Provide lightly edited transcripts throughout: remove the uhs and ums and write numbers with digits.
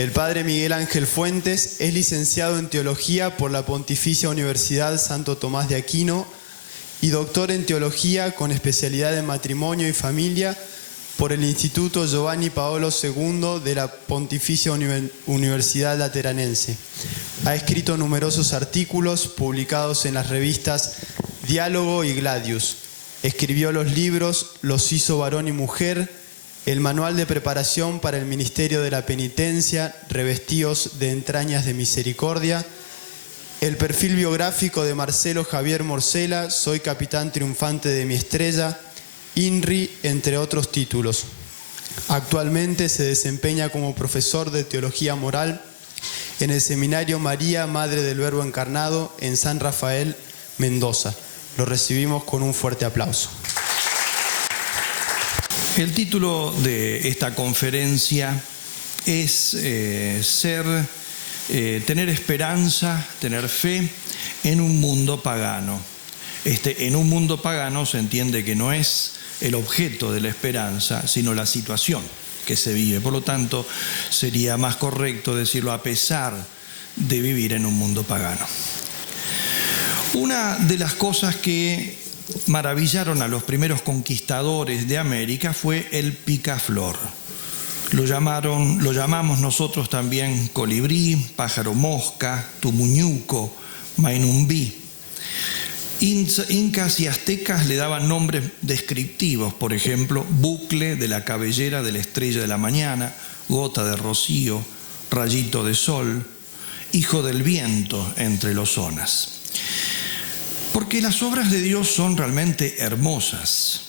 El padre Miguel Ángel Fuentes es licenciado en Teología por la Pontificia Universidad Santo Tomás de Aquino y doctor en Teología con especialidad en Matrimonio y Familia por el Instituto Giovanni Paolo II de la Pontificia Universidad Lateranense. Ha escrito numerosos artículos publicados en las revistas Diálogo y Gladius. Escribió los libros Los hizo varón y mujer, el manual de preparación para el ministerio de la penitencia, Revestidos de entrañas de misericordia, el perfil biográfico de Marcelo Javier Morcela, Soy capitán triunfante de mi estrella, INRI, entre otros títulos. Actualmente se desempeña como profesor de Teología Moral en el Seminario María, Madre del Verbo Encarnado, en San Rafael, Mendoza. Lo recibimos con un fuerte aplauso. El título de esta conferencia es tener esperanza, tener fe en un mundo pagano. En un mundo pagano se entiende que no es el objeto de la esperanza, sino la situación que se vive. Por lo tanto, sería más correcto decirlo a pesar de vivir en un mundo pagano. Una de las cosas que maravillaron a los primeros conquistadores de América fue el picaflor. Lo llamamos nosotros también colibrí, pájaro mosca, tumuñuco, mainumbí. Incas y aztecas le daban nombres descriptivos, por ejemplo, bucle de la cabellera de la estrella de la mañana, gota de rocío, rayito de sol, hijo del viento entre los zonas. Porque las obras de Dios son realmente hermosas.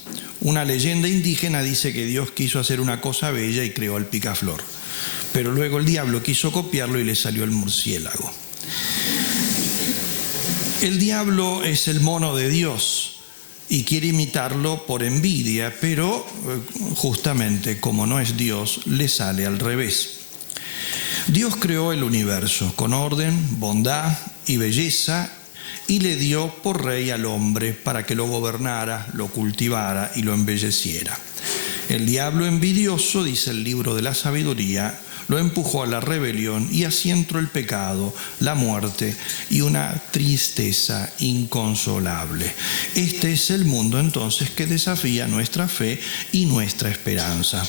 Una leyenda indígena dice que Dios quiso hacer una cosa bella y creó el picaflor, pero luego el diablo quiso copiarlo y le salió el murciélago. El diablo es el mono de Dios y quiere imitarlo por envidia, pero justamente como no es Dios, le sale al revés. Dios creó el universo con orden, bondad y belleza y le dio por rey al hombre para que lo gobernara, lo cultivara y lo embelleciera. El diablo envidioso, dice el libro de la sabiduría, lo empujó a la rebelión y así entró el pecado, la muerte y una tristeza inconsolable. Este es el mundo entonces que desafía nuestra fe y nuestra esperanza.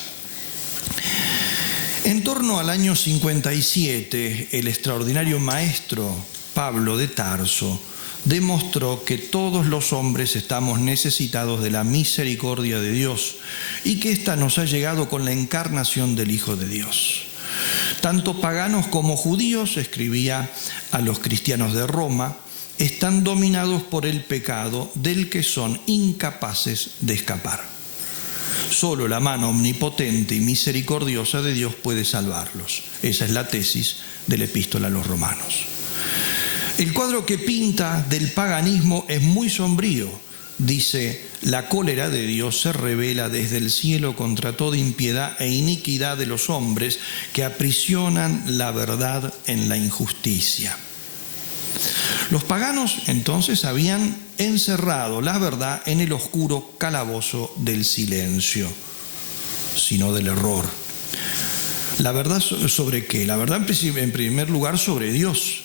En torno al año 57, el extraordinario maestro Pablo de Tarso demostró que todos los hombres estamos necesitados de la misericordia de Dios y que ésta nos ha llegado con la encarnación del Hijo de Dios. Tanto paganos como judíos, escribía a los cristianos de Roma, están dominados por el pecado del que son incapaces de escapar. Solo la mano omnipotente y misericordiosa de Dios puede salvarlos. Esa es la tesis de la Epístola a los Romanos. El cuadro que pinta del paganismo es muy sombrío. Dice, la cólera de Dios se revela desde el cielo contra toda impiedad e iniquidad de los hombres que aprisionan la verdad en la injusticia. Los paganos entonces habían encerrado la verdad en el oscuro calabozo del silencio, sino del error. ¿La verdad sobre qué? La verdad en primer lugar sobre Dios.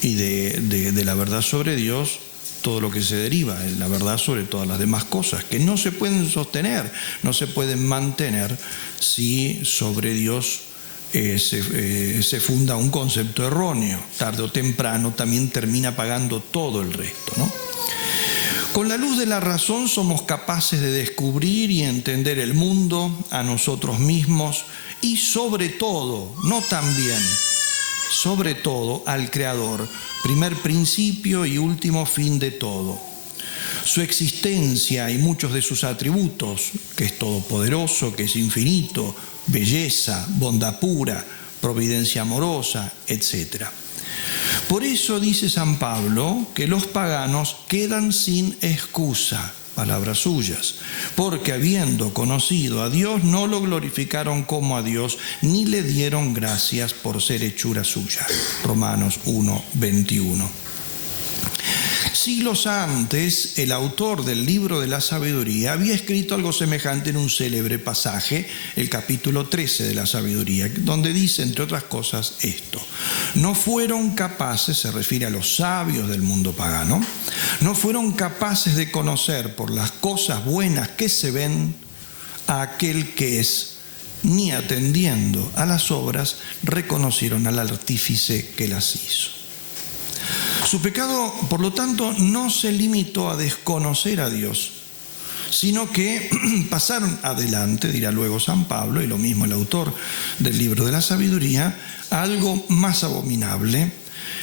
Y de la verdad sobre Dios, todo lo que se deriva, la verdad sobre todas las demás cosas, que no se pueden sostener, no se pueden mantener si sobre Dios se funda un concepto erróneo. Tarde o temprano también termina pagando todo el resto, ¿no? Con la luz de la razón somos capaces de descubrir y entender el mundo, a nosotros mismos y sobre todo, no también, sobre todo al Creador, primer principio y último fin de todo. Su existencia y muchos de sus atributos, que es todopoderoso, que es infinito, belleza, bondad pura, providencia amorosa, etc. Por eso dice San Pablo que los paganos quedan sin excusa, palabras suyas, porque habiendo conocido a Dios no lo glorificaron como a Dios ni le dieron gracias por ser hechura suya. Romanos 1:21. siglos antes, el autor del libro de la sabiduría había escrito algo semejante en un célebre pasaje, el capítulo 13 de la sabiduría, donde dice, entre otras cosas, esto: no fueron capaces, se refiere a los sabios del mundo pagano, no fueron capaces de conocer por las cosas buenas que se ven a aquel que es, ni atendiendo a las obras reconocieron al artífice que las hizo. Su pecado, por lo tanto, no se limitó a desconocer a Dios, sino que pasaron adelante, dirá luego San Pablo, y lo mismo el autor del libro de la sabiduría, a algo más abominable,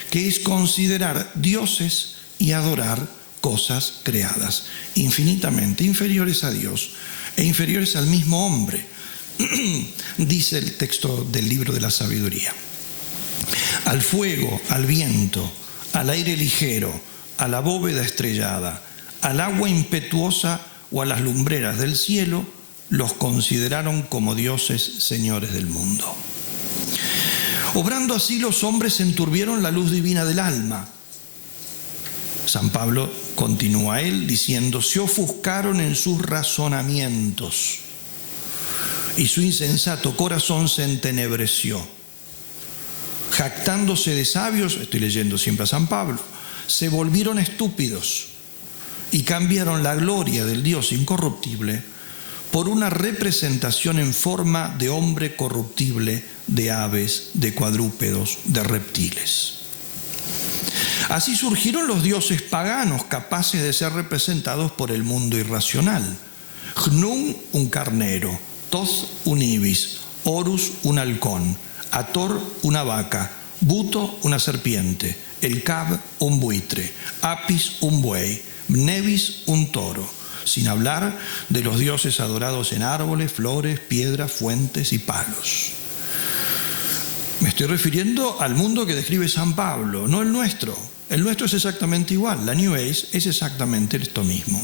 que es considerar dioses y adorar cosas creadas, infinitamente inferiores a Dios e inferiores al mismo hombre, dice el texto del libro de la sabiduría. Al fuego, al viento, al aire ligero, a la bóveda estrellada, al agua impetuosa o a las lumbreras del cielo, los consideraron como dioses señores del mundo. Obrando así, los hombres enturbieron la luz divina del alma. San Pablo continúa él diciendo: se ofuscaron en sus razonamientos y su insensato corazón se entenebreció. Jactándose de sabios, estoy leyendo siempre a San Pablo, se volvieron estúpidos y cambiaron la gloria del Dios incorruptible por una representación en forma de hombre corruptible, de aves, de cuadrúpedos, de reptiles. Así surgieron los dioses paganos capaces de ser representados por el mundo irracional. Gnum, un carnero; Thoth, un ibis; Horus, un halcón; Hathor, una vaca; Buto, una serpiente; El-Kab, un buitre; Apis, un buey; Mnevis, un toro. Sin hablar de los dioses adorados en árboles, flores, piedras, fuentes y palos. Me estoy refiriendo al mundo que describe San Pablo, no el nuestro. El nuestro es exactamente igual. La New Age es exactamente esto mismo.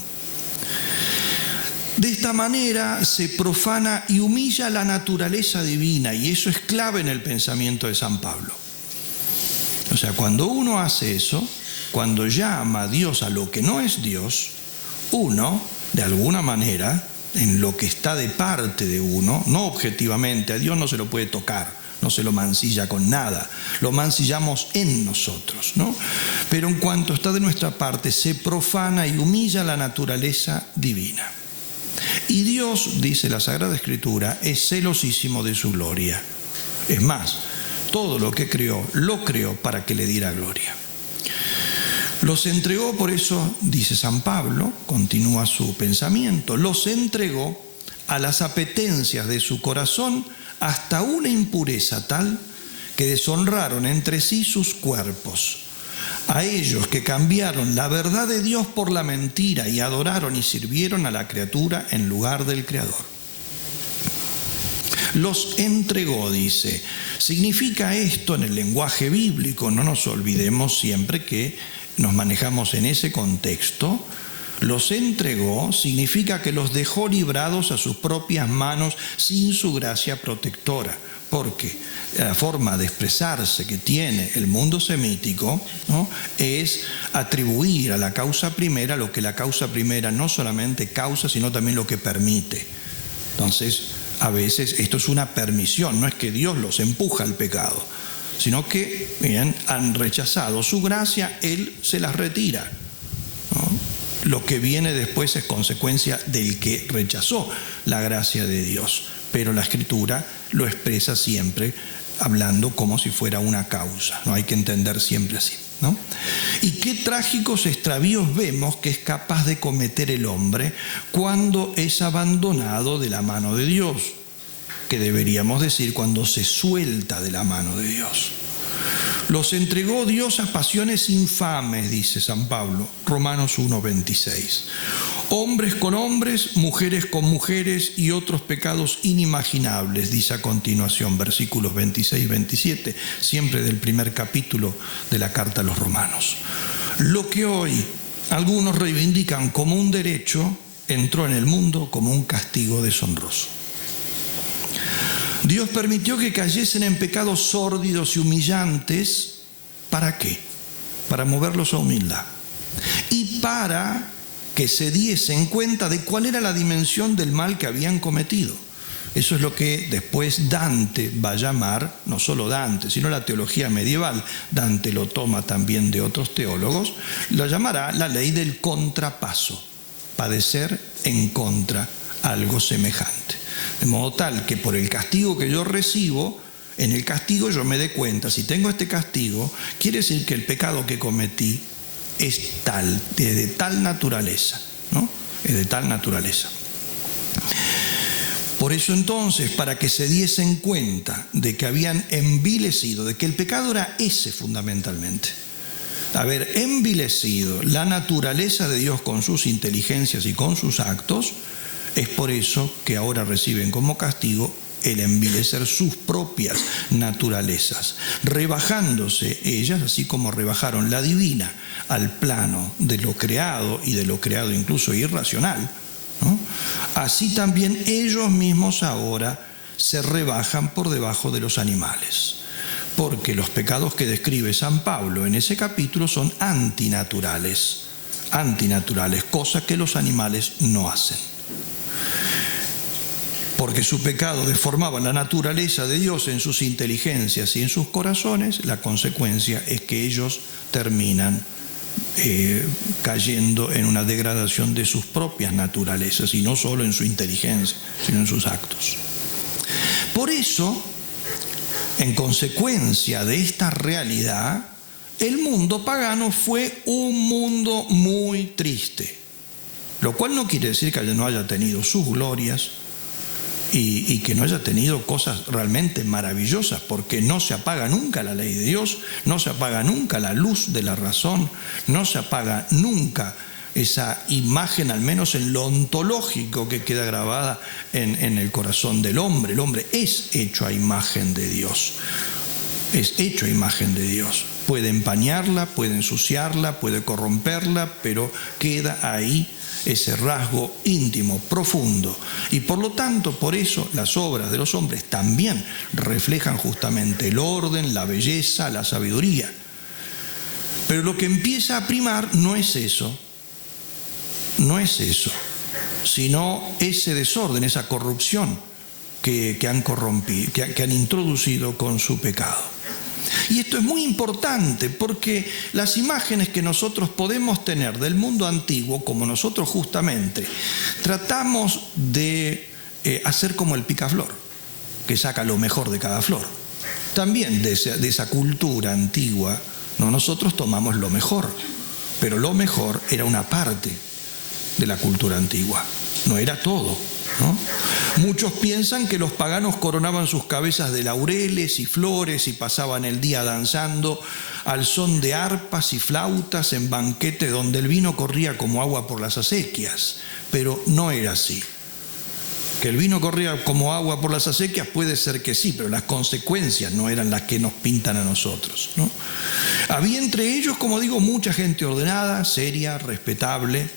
De esta manera se profana y humilla la naturaleza divina, y eso es clave en el pensamiento de San Pablo. O sea, cuando uno hace eso, cuando llama a Dios a lo que no es Dios, uno, de alguna manera, en lo que está de parte de uno, no objetivamente, a Dios no se lo puede tocar, no se lo mancilla con nada, lo mancillamos en nosotros, ¿no? Pero en cuanto está de nuestra parte, se profana y humilla la naturaleza divina. Y Dios, dice la Sagrada Escritura, es celosísimo de su gloria. Es más, todo lo que creó, lo creó para que le diera gloria. Los entregó, por eso, dice San Pablo, continúa su pensamiento, los entregó a las apetencias de su corazón hasta una impureza tal que deshonraron entre sí sus cuerpos. A ellos que cambiaron la verdad de Dios por la mentira y adoraron y sirvieron a la criatura en lugar del Creador. Los entregó, dice. Significa esto en el lenguaje bíblico, no nos olvidemos siempre que nos manejamos en ese contexto. Los entregó significa que los dejó librados a sus propias manos sin su gracia protectora, porque la forma de expresarse que tiene el mundo semítico, ¿no?, es atribuir a la causa primera lo que la causa primera no solamente causa, sino también lo que permite. Entonces, a veces esto es una permisión, no es que Dios los empuja al pecado, sino que, bien, han rechazado su gracia, Él se las retira, ¿no? Lo que viene después es consecuencia del que rechazó la gracia de Dios. Pero la Escritura lo expresa siempre hablando como si fuera una causa. No hay que entender siempre así, ¿no? Y qué trágicos extravíos vemos que es capaz de cometer el hombre cuando es abandonado de la mano de Dios, que deberíamos decir cuando se suelta de la mano de Dios. Los entregó Dios a pasiones infames, dice San Pablo, Romanos 1:26. Hombres con hombres, mujeres con mujeres y otros pecados inimaginables, dice a continuación, versículos 26 y 27, siempre del primer capítulo de la carta a los Romanos. Lo que hoy algunos reivindican como un derecho, entró en el mundo como un castigo deshonroso. Dios permitió que cayesen en pecados sórdidos y humillantes. ¿Para qué? Para moverlos a humildad. y para que se diesen cuenta de cuál era la dimensión del mal que habían cometido. Eso es lo que después Dante va a llamar, no solo Dante, sino la teología medieval, Dante lo toma también de otros teólogos, lo llamará la ley del contrapaso, padecer en contra algo semejante. De modo tal que por el castigo que yo recibo, en el castigo yo me dé cuenta, si tengo este castigo, quiere decir que el pecado que cometí es tal, de tal naturaleza, ¿no? Es de tal naturaleza. Por eso entonces, para que se diesen cuenta de que habían envilecido, de que el pecado era ese fundamentalmente, haber envilecido la naturaleza de Dios con sus inteligencias y con sus actos, es por eso que ahora reciben como castigo el envilecer sus propias naturalezas, rebajándose ellas, así como rebajaron la divina al plano de lo creado y de lo creado incluso irracional, ¿no? Así también ellos mismos ahora se rebajan por debajo de los animales, porque los pecados que describe San Pablo en ese capítulo son antinaturales, cosa que los animales no hacen. Porque su pecado deformaba la naturaleza de Dios en sus inteligencias y en sus corazones, la consecuencia es que ellos terminan cayendo en una degradación de sus propias naturalezas, y no solo en su inteligencia, sino en sus actos. Por eso, en consecuencia de esta realidad, el mundo pagano fue un mundo muy triste, lo cual no quiere decir que no haya tenido sus glorias y que no haya tenido cosas realmente maravillosas, porque no se apaga nunca la ley de Dios, no se apaga nunca la luz de la razón, no se apaga nunca esa imagen, al menos en lo ontológico, que queda grabada en el corazón del hombre. El hombre es hecho a imagen de Dios, es hecho a imagen de Dios. Puede empañarla, puede ensuciarla, puede corromperla, pero queda ahí ese rasgo íntimo, profundo. Y por lo tanto, por eso las obras de los hombres también reflejan justamente el orden, la belleza, la sabiduría. Pero lo que empieza a primar no es eso, sino ese desorden, esa corrupción que han corrompido, que han introducido con su pecado. Y esto es muy importante porque las imágenes que nosotros podemos tener del mundo antiguo, como nosotros justamente tratamos de hacer como el picaflor, que saca lo mejor de cada flor, también de esa cultura antigua, ¿no? Nosotros tomamos lo mejor, pero lo mejor era una parte de la cultura antigua, no era todo, ¿no? Muchos piensan que los paganos coronaban sus cabezas de laureles y flores y pasaban el día danzando al son de arpas y flautas en banquete donde el vino corría como agua por las acequias, pero no era así. Que el vino corría como agua por las acequias puede ser que sí, pero las consecuencias no eran las que nos pintan a nosotros, ¿no? Había entre ellos, como digo, mucha gente ordenada, seria, respetable,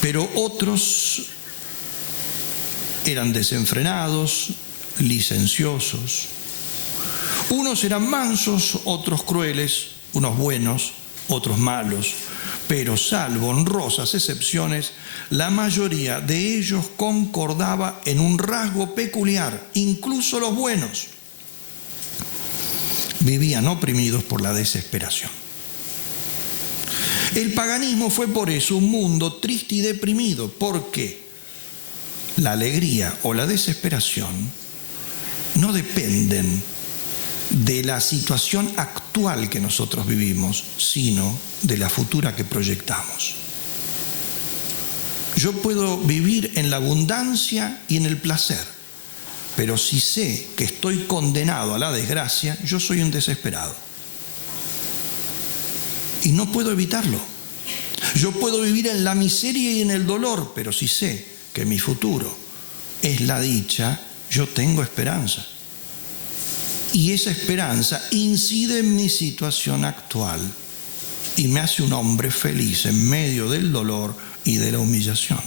pero otros eran desenfrenados, licenciosos. Unos eran mansos, otros crueles, unos buenos, otros malos, pero salvo honrosas excepciones, la mayoría de ellos concordaba en un rasgo peculiar, incluso los buenos. Vivían oprimidos por la desesperación. El paganismo fue por eso un mundo triste y deprimido, porque la alegría o la desesperación no dependen de la situación actual que nosotros vivimos, sino de la futura que proyectamos. Yo puedo vivir en la abundancia y en el placer, pero si sé que estoy condenado a la desgracia, yo soy un desesperado. Y no puedo evitarlo. Yo puedo vivir en la miseria y en el dolor, pero si sé que mi futuro es la dicha, yo tengo esperanza. Y esa esperanza incide en mi situación actual y me hace un hombre feliz en medio del dolor y de la humillación.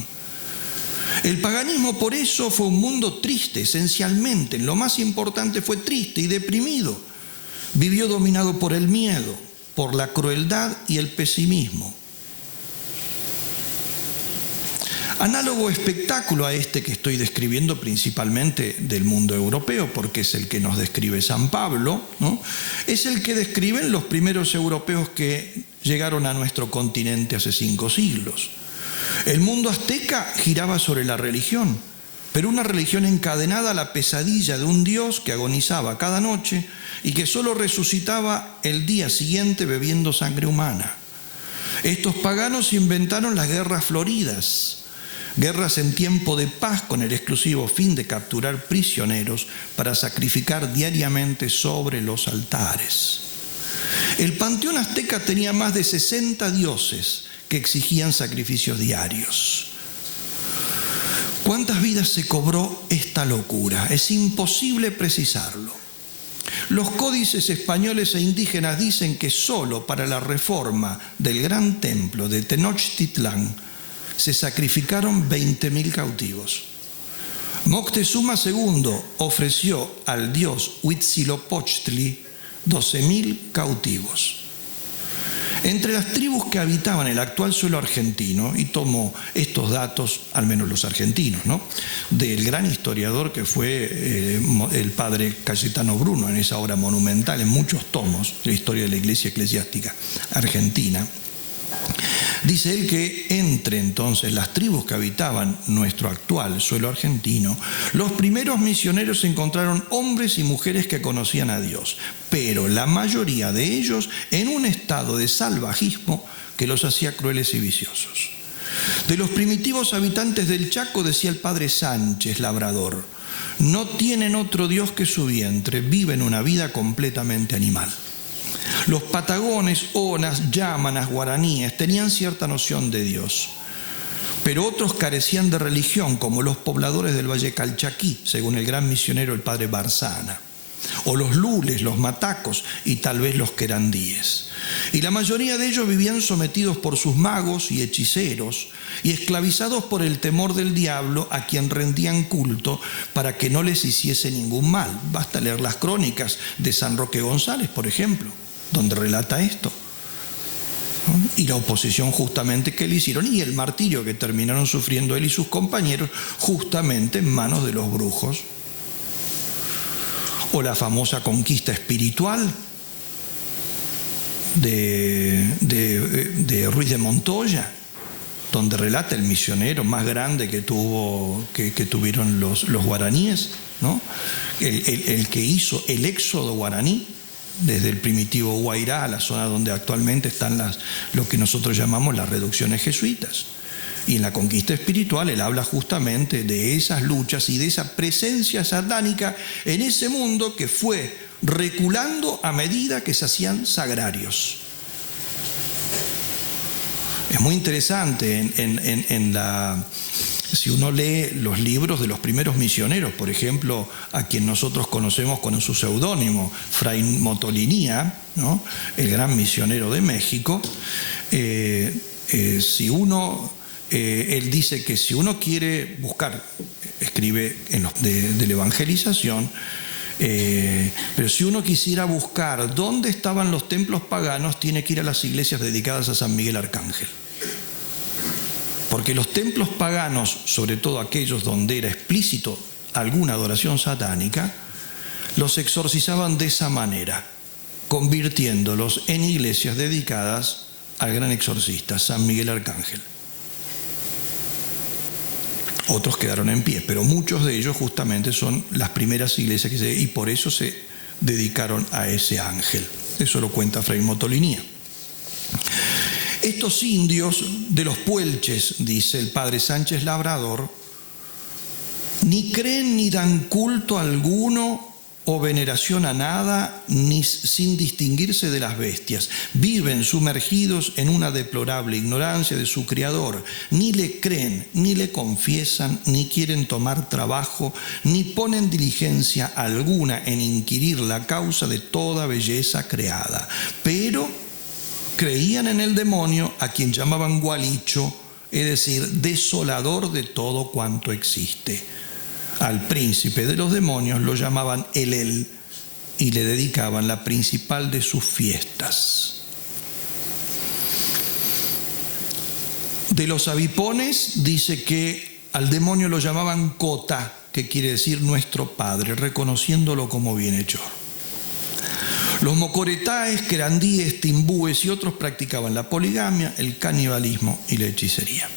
El paganismo por eso fue un mundo triste, esencialmente. Lo más importante, fue triste y deprimido. Vivió dominado por el miedo, por la crueldad y el pesimismo. Análogo espectáculo a este que estoy describiendo, principalmente del mundo europeo, porque es el que nos describe San Pablo, ¿no? Es el que describen los primeros europeos que llegaron a nuestro continente hace 5 siglos. El mundo azteca giraba sobre la religión, pero una religión encadenada a la pesadilla de un Dios que agonizaba cada noche y que solo resucitaba el día siguiente bebiendo sangre humana. Estos paganos inventaron las guerras floridas, guerras en tiempo de paz con el exclusivo fin de capturar prisioneros para sacrificar diariamente sobre los altares. El panteón azteca tenía más de 60 dioses que exigían sacrificios diarios. ¿Cuántas vidas se cobró esta locura? Es imposible precisarlo. Los códices españoles e indígenas dicen que solo para la reforma del gran templo de Tenochtitlán se sacrificaron 20.000 cautivos. Moctezuma II ofreció al dios Huitzilopochtli 12.000 cautivos. Entre las tribus que habitaban el actual suelo argentino, y tomo estos datos, al menos los argentinos, ¿no?, del gran historiador que fue el padre Cayetano Bruno, en esa obra monumental, en muchos tomos, de la historia de la Iglesia eclesiástica argentina. Dice él que entre entonces las tribus que habitaban nuestro actual suelo argentino, los primeros misioneros encontraron hombres y mujeres que conocían a Dios, pero la mayoría de ellos en un estado de salvajismo que los hacía crueles y viciosos. De los primitivos habitantes del Chaco decía el padre Sánchez, labrador: no tienen otro Dios que su vientre, viven una vida completamente animal. Los patagones, onas, yámanas, guaraníes tenían cierta noción de Dios, pero otros carecían de religión, como los pobladores del Valle Calchaquí, según el gran misionero el padre Barzana, o los lules, los matacos y tal vez los querandíes. Y la mayoría de ellos vivían sometidos por sus magos y hechiceros y esclavizados por el temor del diablo, a quien rendían culto para que no les hiciese ningún mal. Basta leer las crónicas de San Roque González, por ejemplo, donde relata esto, ¿no? Y la oposición justamente que le hicieron y el martirio que terminaron sufriendo él y sus compañeros justamente en manos de los brujos. O la famosa conquista espiritual de Ruiz de Montoya, donde relata el misionero más grande que tuvieron los guaraníes, ¿no? El que hizo el éxodo guaraní desde el primitivo Guairá a la zona donde actualmente están lo que nosotros llamamos las reducciones jesuitas. Y en la conquista espiritual él habla justamente de esas luchas y de esa presencia satánica en ese mundo que fue reculando a medida que se hacían sagrarios. Es muy interesante si uno lee los libros de los primeros misioneros, por ejemplo, a quien nosotros conocemos con su seudónimo, Fray Motolinía, ¿no?, el gran misionero de México. Él dice que si uno quiere buscar, escribe de la evangelización, pero si uno quisiera buscar dónde estaban los templos paganos, tiene que ir a las iglesias dedicadas a San Miguel Arcángel. Porque los templos paganos, sobre todo aquellos donde era explícito alguna adoración satánica, los exorcizaban de esa manera, convirtiéndolos en iglesias dedicadas al gran exorcista, San Miguel Arcángel. Otros quedaron en pie, pero muchos de ellos justamente son las primeras iglesias y por eso se dedicaron a ese ángel. Eso lo cuenta Fray Motolinía. Estos indios de los Puelches, dice el padre Sánchez Labrador, ni creen ni dan culto alguno o veneración a nada, ni sin distinguirse de las bestias. Viven sumergidos en una deplorable ignorancia de su Creador. Ni le creen, ni le confiesan, ni quieren tomar trabajo, ni ponen diligencia alguna en inquirir la causa de toda belleza creada. Pero creían en el demonio, a quien llamaban Gualicho, es decir, desolador de todo cuanto existe. Al príncipe de los demonios lo llamaban Elel y le dedicaban la principal de sus fiestas. De los avipones dice que al demonio lo llamaban Cota, que quiere decir nuestro padre, reconociéndolo como bienhechor. Los mocoretaes, querandíes, timbúes y otros practicaban la poligamia, el canibalismo y la hechicería.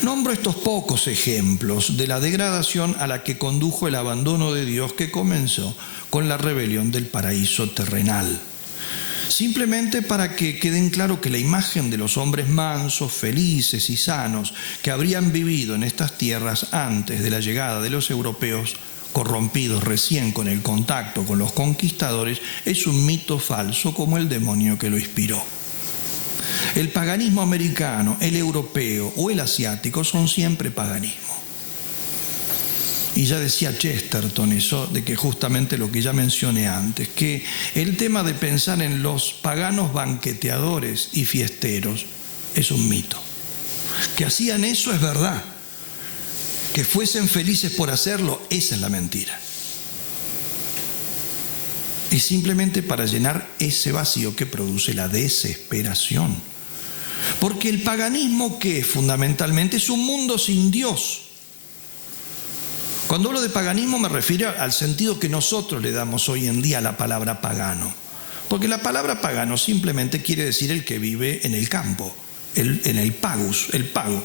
Nombro estos pocos ejemplos de la degradación a la que condujo el abandono de Dios que comenzó con la rebelión del paraíso terrenal. Simplemente para que queden claro que la imagen de los hombres mansos, felices y sanos que habrían vivido en estas tierras antes de la llegada de los europeos, corrompidos recién con el contacto con los conquistadores, es un mito falso como el demonio que lo inspiró. El paganismo americano, el europeo o el asiático son siempre paganismo. Y ya decía Chesterton eso, de que justamente lo que ya mencioné antes, que el tema de pensar en los paganos banqueteadores y fiesteros es un mito. Que hacían eso es verdad. Que fuesen felices por hacerlo, esa es la mentira. Es simplemente para llenar ese vacío que produce la desesperación. Porque el paganismo, ¿qué es fundamentalmente? Es un mundo sin Dios. Cuando hablo de paganismo me refiero al sentido que nosotros le damos hoy en día a la palabra pagano. Porque la palabra pagano simplemente quiere decir el que vive en el campo, en el pagus, el pago.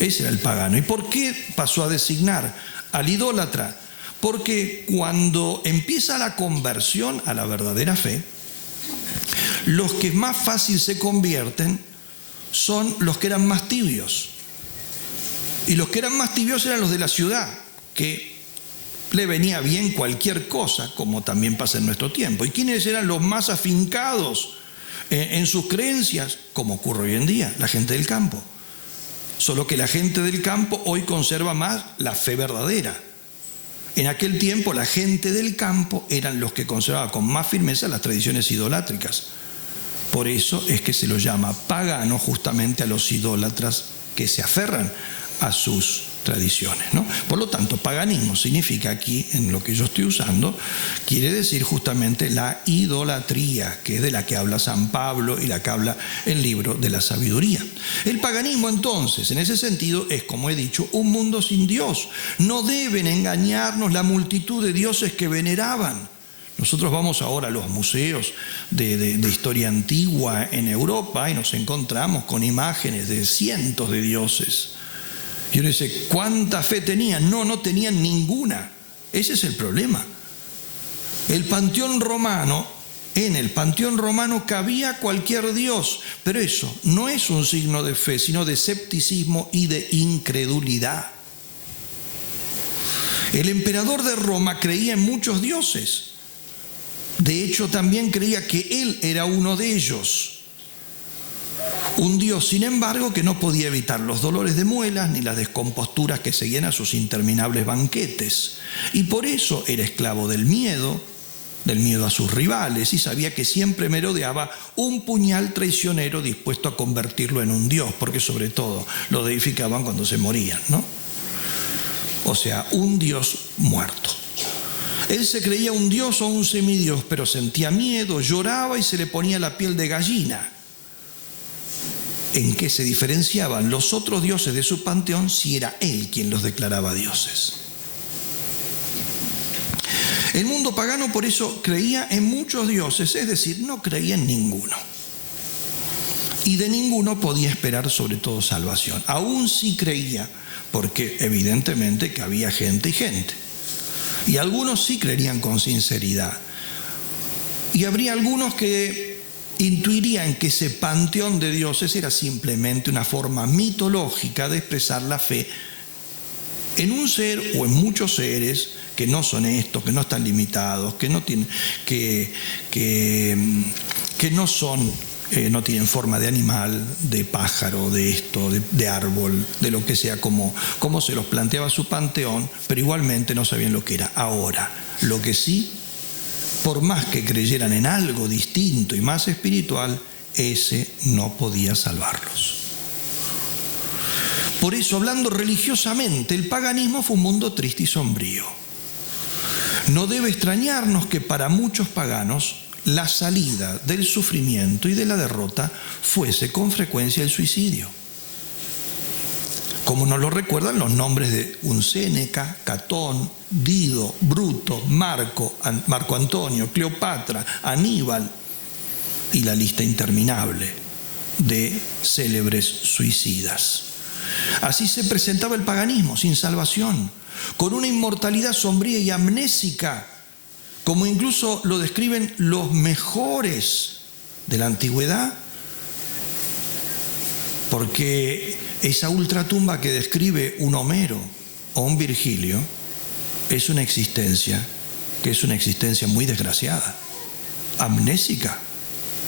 Ese era el pagano. ¿Y por qué pasó a designar al idólatra? Porque cuando empieza la conversión a la verdadera fe, los que más fácil se convierten son los que eran más tibios. Y los que eran más tibios eran los de la ciudad, que le venía bien cualquier cosa, como también pasa en nuestro tiempo. ¿Y quiénes eran los más afincados en sus creencias? Como ocurre hoy en día, la gente del campo. Solo que la gente del campo hoy conserva más la fe verdadera. En aquel tiempo la gente del campo eran los que conservaban con más firmeza las tradiciones idolátricas. Por eso es que se los llama pagano justamente a los idólatras que se aferran a sus tradiciones, ¿no? Por lo tanto, paganismo significa aquí, en lo que yo estoy usando, quiere decir justamente la idolatría, que es de la que habla San Pablo y la que habla el libro de la sabiduría. El paganismo entonces, en ese sentido, es, como he dicho, un mundo sin Dios. No deben engañarnos la multitud de dioses que veneraban. Nosotros vamos ahora a los museos de historia antigua en Europa y nos encontramos con imágenes de cientos de dioses. Y uno dice, ¿cuánta fe tenían? No tenían ninguna. Ese es el problema. El panteón romano, en el panteón romano cabía cualquier dios, pero eso no es un signo de fe, sino de escepticismo y de incredulidad. El emperador de Roma creía en muchos dioses. De hecho, también creía que él era uno de ellos. Un Dios, sin embargo, que no podía evitar los dolores de muelas ni las descomposturas que seguían a sus interminables banquetes. Y por eso era esclavo del miedo a sus rivales, y sabía que siempre merodeaba un puñal traicionero dispuesto a convertirlo en un Dios, porque sobre todo lo deificaban cuando se morían, ¿no? O sea, un Dios muerto. Él se creía un Dios o un semidios, pero sentía miedo, lloraba y se le ponía la piel de gallina. ¿En qué se diferenciaban los otros dioses de su panteón si era él quien los declaraba dioses? El mundo pagano por eso creía en muchos dioses, es decir, no creía en ninguno. Y de ninguno podía esperar sobre todo salvación. Aún sí creía, porque evidentemente que había gente y gente. Y algunos sí creerían con sinceridad. Y habría algunos que intuirían que ese panteón de dioses era simplemente una forma mitológica de expresar la fe en un ser o en muchos seres que no son estos, que no están limitados, que no tienen, no tienen forma de animal, de pájaro, de esto, de árbol, de lo que sea, como se los planteaba su panteón, pero igualmente no sabían lo que era. Ahora, lo que sí, por más que creyeran en algo distinto y más espiritual, ese no podía salvarlos. Por eso, hablando religiosamente, el paganismo fue un mundo triste y sombrío. No debe extrañarnos que para muchos paganos la salida del sufrimiento y de la derrota fuese con frecuencia el suicidio. Como nos lo recuerdan los nombres de un Séneca, Catón, Dido, Bruto, Marco Antonio, Cleopatra, Aníbal y la lista interminable de célebres suicidas. Así se presentaba el paganismo, sin salvación, con una inmortalidad sombría y amnésica, como incluso lo describen los mejores de la antigüedad, porque esa ultratumba que describe un Homero o un Virgilio es una existencia que es una existencia muy desgraciada, amnésica,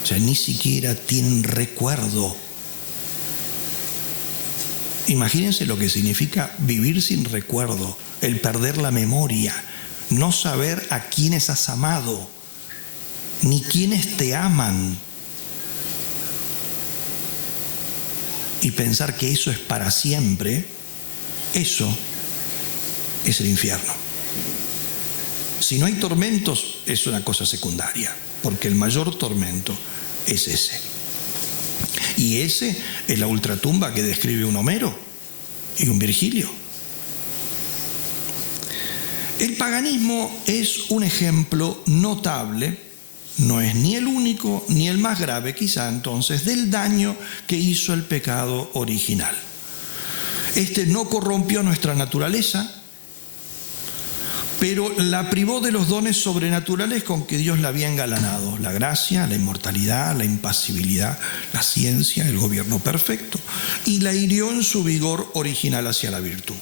o sea, ni siquiera tienen recuerdo. Imagínense lo que significa vivir sin recuerdo, el perder la memoria, no saber a quiénes has amado, ni quiénes te aman, y pensar que eso es para siempre. Eso es el infierno. Si no hay tormentos, es una cosa secundaria, porque el mayor tormento es ese. Y ese es la ultratumba que describe un Homero y un Virgilio. El paganismo es un ejemplo notable, no es ni el único ni el más grave quizá entonces, del daño que hizo el pecado original. Este no corrompió nuestra naturaleza, pero la privó de los dones sobrenaturales con que Dios la había engalanado: la gracia, la inmortalidad, la impasibilidad, la ciencia, el gobierno perfecto, y la hirió en su vigor original hacia la virtud.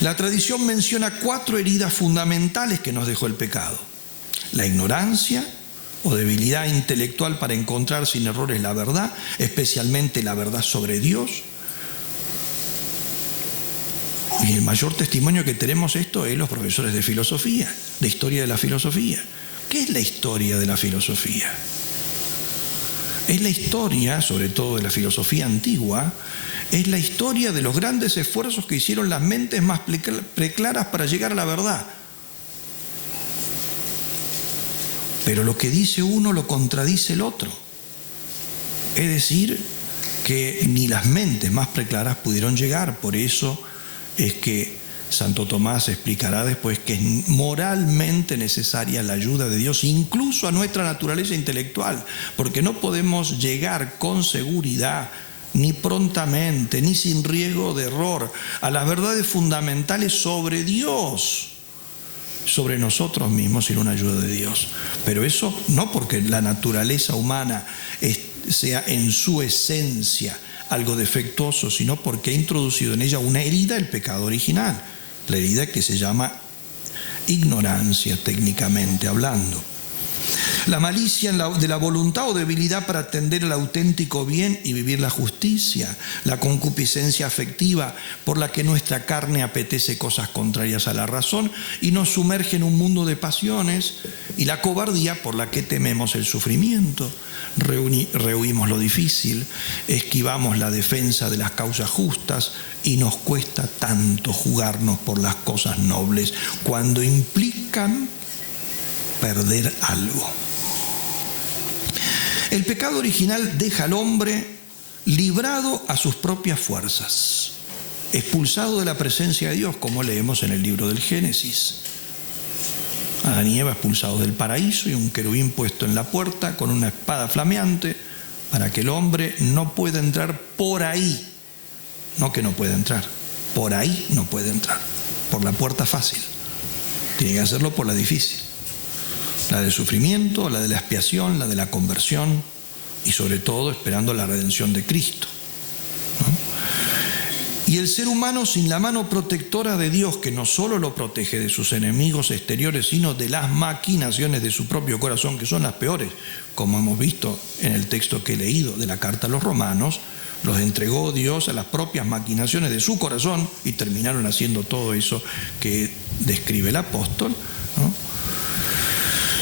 La tradición menciona 4 heridas fundamentales que nos dejó el pecado: la ignorancia o debilidad intelectual para encontrar sin errores la verdad, especialmente la verdad sobre Dios. Y el mayor testimonio que tenemos esto es los profesores de filosofía, de historia de la filosofía. ¿Qué es la historia de la filosofía? Es la historia, sobre todo de la filosofía antigua, es la historia de los grandes esfuerzos que hicieron las mentes más preclaras para llegar a la verdad. Pero lo que dice uno lo contradice el otro. Es decir, que ni las mentes más preclaras pudieron llegar. Por eso es que Santo Tomás explicará después que es moralmente necesaria la ayuda de Dios, incluso a nuestra naturaleza intelectual, porque no podemos llegar con seguridad, ni prontamente, ni sin riesgo de error, a las verdades fundamentales sobre Dios, sobre nosotros mismos, sin una ayuda de Dios. Pero eso no porque la naturaleza humana sea en su esencia algo defectuoso, sino porque ha introducido en ella una herida, el pecado original, la herida que se llama ignorancia, técnicamente hablando. La malicia de la voluntad o debilidad para atender al auténtico bien y vivir la justicia, la concupiscencia afectiva por la que nuestra carne apetece cosas contrarias a la razón y nos sumerge en un mundo de pasiones, y la cobardía por la que tememos el sufrimiento, rehuimos lo difícil, esquivamos la defensa de las causas justas y nos cuesta tanto jugarnos por las cosas nobles cuando implican perder algo. El pecado original deja al hombre librado a sus propias fuerzas, expulsado de la presencia de Dios, como leemos en el libro del Génesis. Adán y Eva expulsados del paraíso y un querubín puesto en la puerta con una espada flameante para que el hombre no pueda entrar por ahí. No que no pueda entrar, por ahí no puede entrar, por la puerta fácil. Tiene que hacerlo por la difícil. La del sufrimiento, la de la expiación, la de la conversión y sobre todo esperando la redención de Cristo, ¿no? Y el ser humano, sin la mano protectora de Dios, que no solo lo protege de sus enemigos exteriores, sino de las maquinaciones de su propio corazón, que son las peores, como hemos visto en el texto que he leído de la carta a los Romanos, los entregó Dios a las propias maquinaciones de su corazón y terminaron haciendo todo eso que describe el apóstol, ¿no?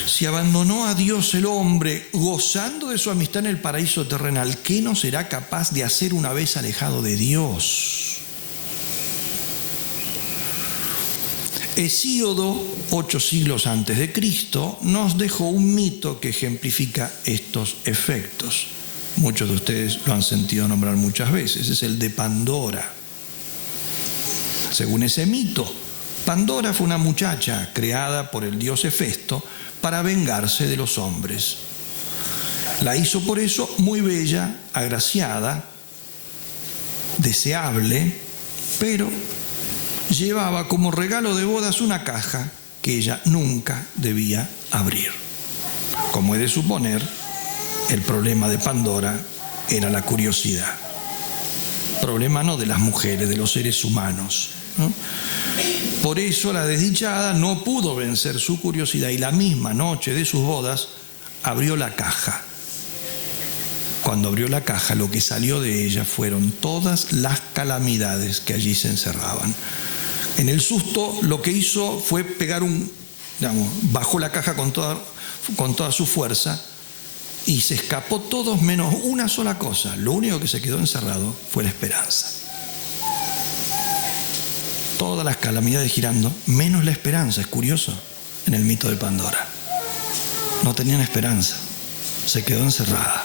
Si abandonó a Dios el hombre, gozando de su amistad en el paraíso terrenal, ¿qué no será capaz de hacer una vez alejado de Dios? Hesíodo, 8 siglos antes de Cristo, nos dejó un mito que ejemplifica estos efectos. Muchos de ustedes lo han sentido nombrar muchas veces, es el de Pandora. Según ese mito, Pandora fue una muchacha creada por el dios Hefesto para vengarse de los hombres. La hizo por eso muy bella, agraciada, deseable, pero llevaba como regalo de bodas una caja que ella nunca debía abrir. Como he de suponer, el problema de Pandora era la curiosidad. Problema no de las mujeres, de los seres humanos, ¿no? Por eso la desdichada no pudo vencer su curiosidad y la misma noche de sus bodas abrió la caja. Cuando abrió la caja, lo que salió de ella fueron todas las calamidades que allí se encerraban. En el susto, lo que hizo fue pegar bajó la caja con toda su fuerza y se escapó todos menos una sola cosa. Lo único que se quedó encerrado fue la esperanza. Todas las calamidades girando, menos la esperanza. Es curioso en el mito de Pandora. No tenían esperanza, se quedó encerrada.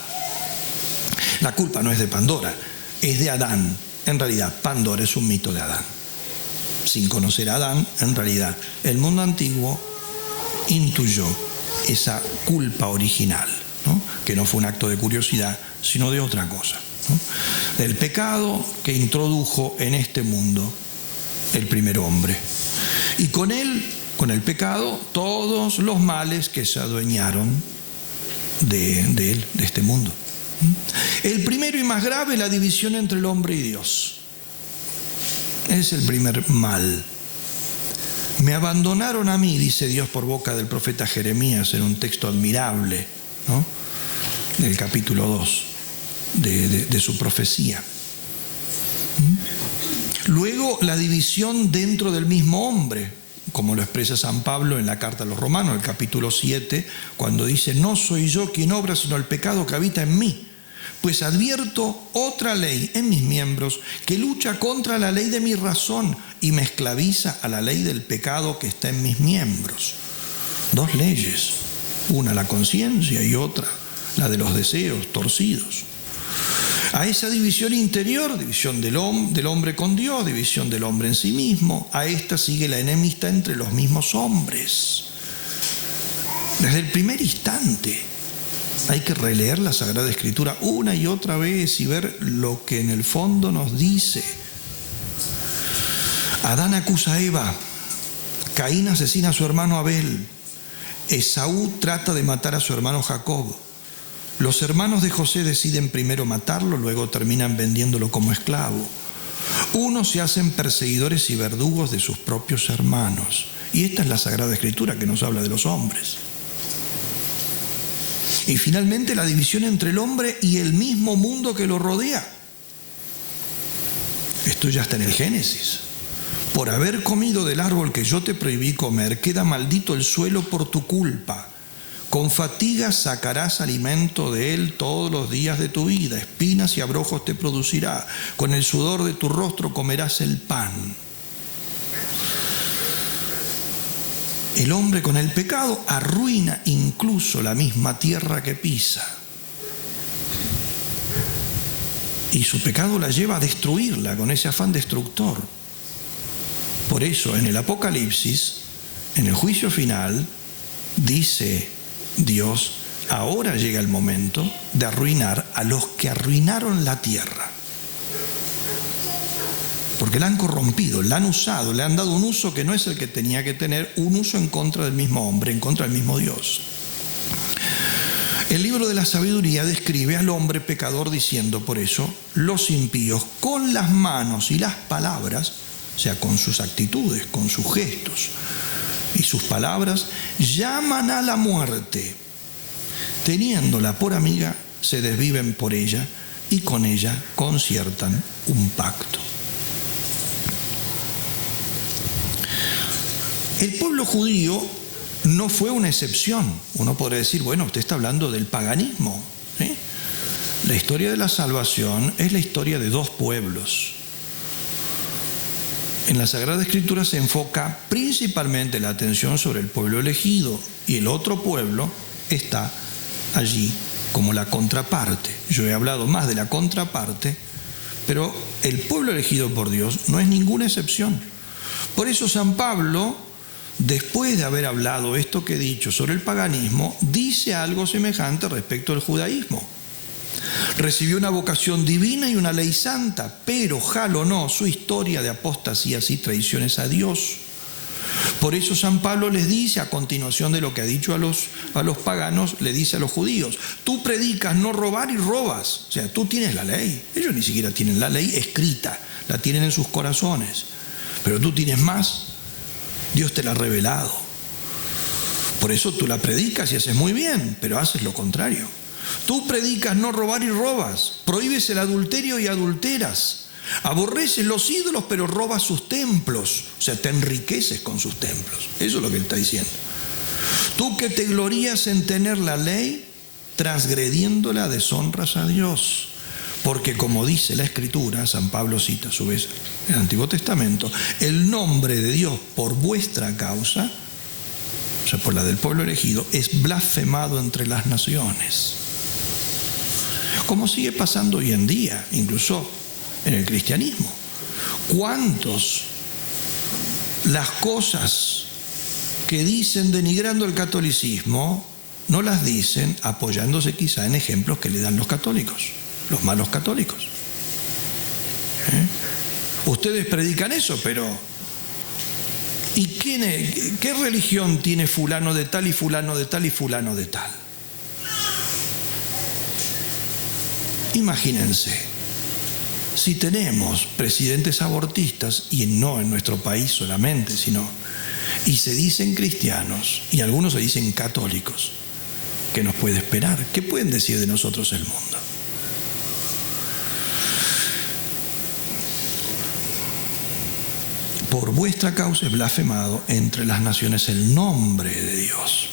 La culpa no es de Pandora, es de Adán. En realidad, Pandora es un mito de Adán. Sin conocer a Adán, en realidad, el mundo antiguo intuyó esa culpa original, ¿no? Que no fue un acto de curiosidad, sino de otra cosa, ¿no? Del pecado que introdujo en este mundo el primer hombre. Y con él, con el pecado, todos los males que se adueñaron de él, de este mundo. El primero y más grave, la división entre el hombre y Dios. Es el primer mal. Me abandonaron a mí, dice Dios por boca del profeta Jeremías en un texto admirable, ¿no? Del capítulo 2 de su profecía. Luego la división dentro del mismo hombre, como lo expresa San Pablo en la carta a los Romanos, el capítulo 7, cuando dice: no soy yo quien obra, sino el pecado que habita en mí. Pues advierto otra ley en mis miembros que lucha contra la ley de mi razón y me esclaviza a la ley del pecado que está en mis miembros. Dos leyes, una la conciencia y otra la de los deseos torcidos. A esa división interior, división del hombre con Dios, división del hombre en sí mismo, a esta sigue la enemistad entre los mismos hombres. Desde el primer instante hay que releer la Sagrada Escritura una y otra vez y ver lo que en el fondo nos dice. Adán acusa a Eva, Caín asesina a su hermano Abel, Esaú trata de matar a su hermano Jacob. Los hermanos de José deciden primero matarlo, luego terminan vendiéndolo como esclavo. Unos se hacen perseguidores y verdugos de sus propios hermanos. Y esta es la Sagrada Escritura que nos habla de los hombres. Y finalmente la división entre el hombre y el mismo mundo que lo rodea. Esto ya está en el Génesis. Por haber comido del árbol que yo te prohibí comer, queda maldito el suelo por tu culpa. Con fatiga sacarás alimento de él todos los días de tu vida. Espinas y abrojos te producirá. Con el sudor de tu rostro comerás el pan. El hombre con el pecado arruina incluso la misma tierra que pisa. Y su pecado la lleva a destruirla con ese afán destructor. Por eso en el Apocalipsis, en el juicio final, dice Dios: ahora llega el momento de arruinar a los que arruinaron la tierra. Porque la han corrompido, la han usado, le han dado un uso que no es el que tenía que tener, un uso en contra del mismo hombre, en contra del mismo Dios. El libro de la sabiduría describe al hombre pecador diciendo, por eso, los impíos con las manos y las palabras, o sea, con sus actitudes, con sus gestos y sus palabras, llaman a la muerte. Teniéndola por amiga, se desviven por ella y con ella conciertan un pacto. El pueblo judío no fue una excepción. Uno podría decir, bueno, usted está hablando del paganismo, ¿sí? La historia de la salvación es la historia de dos pueblos. En la Sagrada Escritura se enfoca principalmente la atención sobre el pueblo elegido y el otro pueblo está allí como la contraparte. Yo he hablado más de la contraparte, pero el pueblo elegido por Dios no es ninguna excepción. Por eso San Pablo, después de haber hablado esto que he dicho sobre el paganismo, dice algo semejante respecto al judaísmo. Recibió una vocación divina y una ley santa, pero jalonó su historia de apostasías y traiciones a Dios. Por eso San Pablo les dice, a continuación de lo que ha dicho a los paganos, le dice a los judíos: tú predicas no robar y robas. O sea, tú tienes la ley. Ellos ni siquiera tienen la ley escrita, la tienen en sus corazones. Pero tú tienes más. Dios te la ha revelado. Por eso tú la predicas y haces muy bien, pero haces lo contrario. Tú predicas no robar y robas, prohíbes el adulterio y adulteras, aborreces los ídolos pero robas sus templos, o sea, te enriqueces con sus templos. Eso es lo que él está diciendo. Tú que te glorías en tener la ley, transgrediéndola deshonras a Dios. Porque como dice la Escritura, San Pablo cita a su vez el Antiguo Testamento, el nombre de Dios por vuestra causa, o sea, por la del pueblo elegido, es blasfemado entre las naciones. Como sigue pasando hoy en día, incluso en el cristianismo. ¿Cuántos las cosas que dicen denigrando el catolicismo no las dicen apoyándose quizá en ejemplos que le dan los católicos, los malos católicos? Ustedes predican eso, pero ¿y qué religión tiene fulano de tal y fulano de tal y fulano de tal? Imagínense, si tenemos presidentes abortistas, y no en nuestro país solamente, y se dicen cristianos, y algunos se dicen católicos, ¿qué nos puede esperar? ¿Qué pueden decir de nosotros el mundo? Por vuestra causa es blasfemado entre las naciones el nombre de Dios.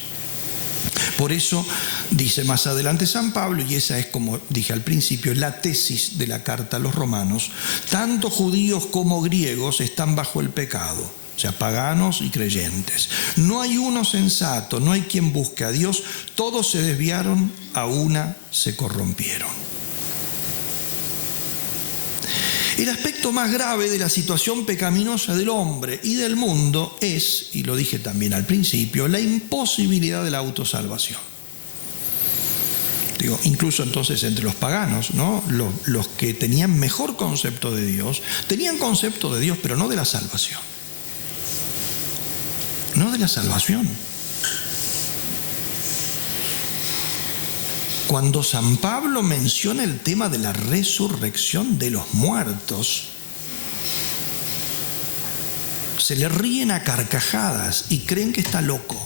Por eso dice más adelante San Pablo, y esa es, como dije al principio, la tesis de la carta a los romanos: tanto judíos como griegos están bajo el pecado, o sea, paganos y creyentes. No hay uno sensato, no hay quien busque a Dios, todos se desviaron, a una se corrompieron. El aspecto más grave de la situación pecaminosa del hombre y del mundo es, y lo dije también al principio, la imposibilidad de la autosalvación. Digo, incluso entonces entre los paganos, ¿no? Los que tenían mejor concepto de Dios, tenían concepto de Dios, pero no de la salvación. No de la salvación. Cuando San Pablo menciona el tema de la resurrección de los muertos, se le ríen a carcajadas y creen que está loco.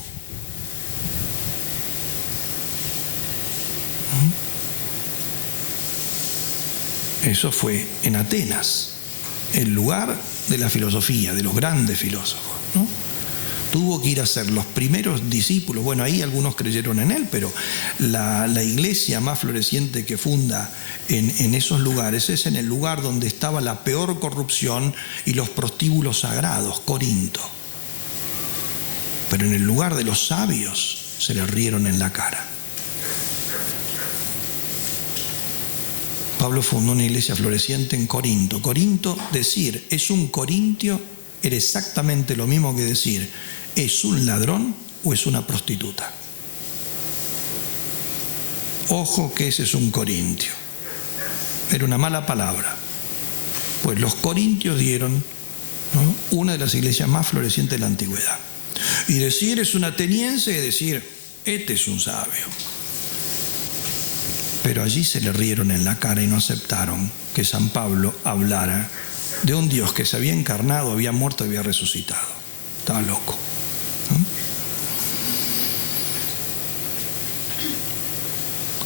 Eso fue en Atenas, el lugar de la filosofía, de los grandes filósofos, ¿no? Tuvo que ir a ser los primeros discípulos. Bueno, ahí algunos creyeron en él, pero la iglesia más floreciente que funda en esos lugares es en el lugar donde estaba la peor corrupción y los prostíbulos sagrados, Corinto. Pero en el lugar de los sabios se le rieron en la cara. Pablo fundó una iglesia floreciente en Corinto. Corinto, decir es un corintio, era exactamente lo mismo que decir ¿es un ladrón o es una prostituta? Ojo que ese es un corintio. Era una mala palabra. Pues los corintios dieron, ¿no?, una de las iglesias más florecientes de la antigüedad. Y decir es un ateniense es decir, este es un sabio. Pero allí se le rieron en la cara y no aceptaron que San Pablo hablara de un Dios que se había encarnado, había muerto y había resucitado. Estaba loco.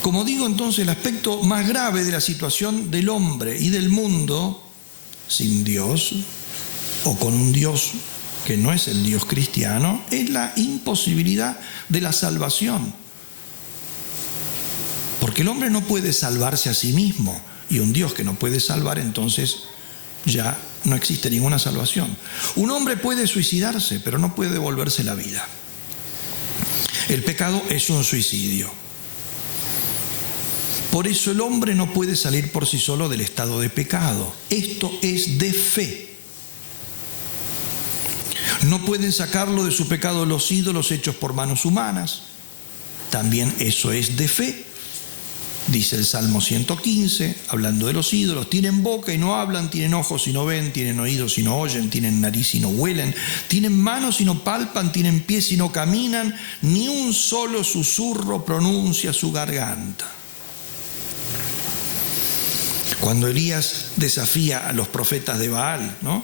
Como digo, entonces, el aspecto más grave de la situación del hombre y del mundo sin Dios, o con un Dios que no es el Dios cristiano, es la imposibilidad de la salvación. Porque el hombre no puede salvarse a sí mismo, y un Dios que no puede salvar, entonces ya no existe ninguna salvación. Un hombre puede suicidarse, pero no puede devolverse la vida. El pecado es un suicidio. Por eso el hombre no puede salir por sí solo del estado de pecado. Esto es de fe. No pueden sacarlo de su pecado los ídolos hechos por manos humanas. También eso es de fe. Dice el Salmo 115, hablando de los ídolos: tienen boca y no hablan, tienen ojos y no ven, tienen oídos y no oyen, tienen nariz y no huelen, tienen manos y no palpan, tienen pies y no caminan, ni un solo susurro pronuncia su garganta. Cuando Elías desafía a los profetas de Baal, ¿no?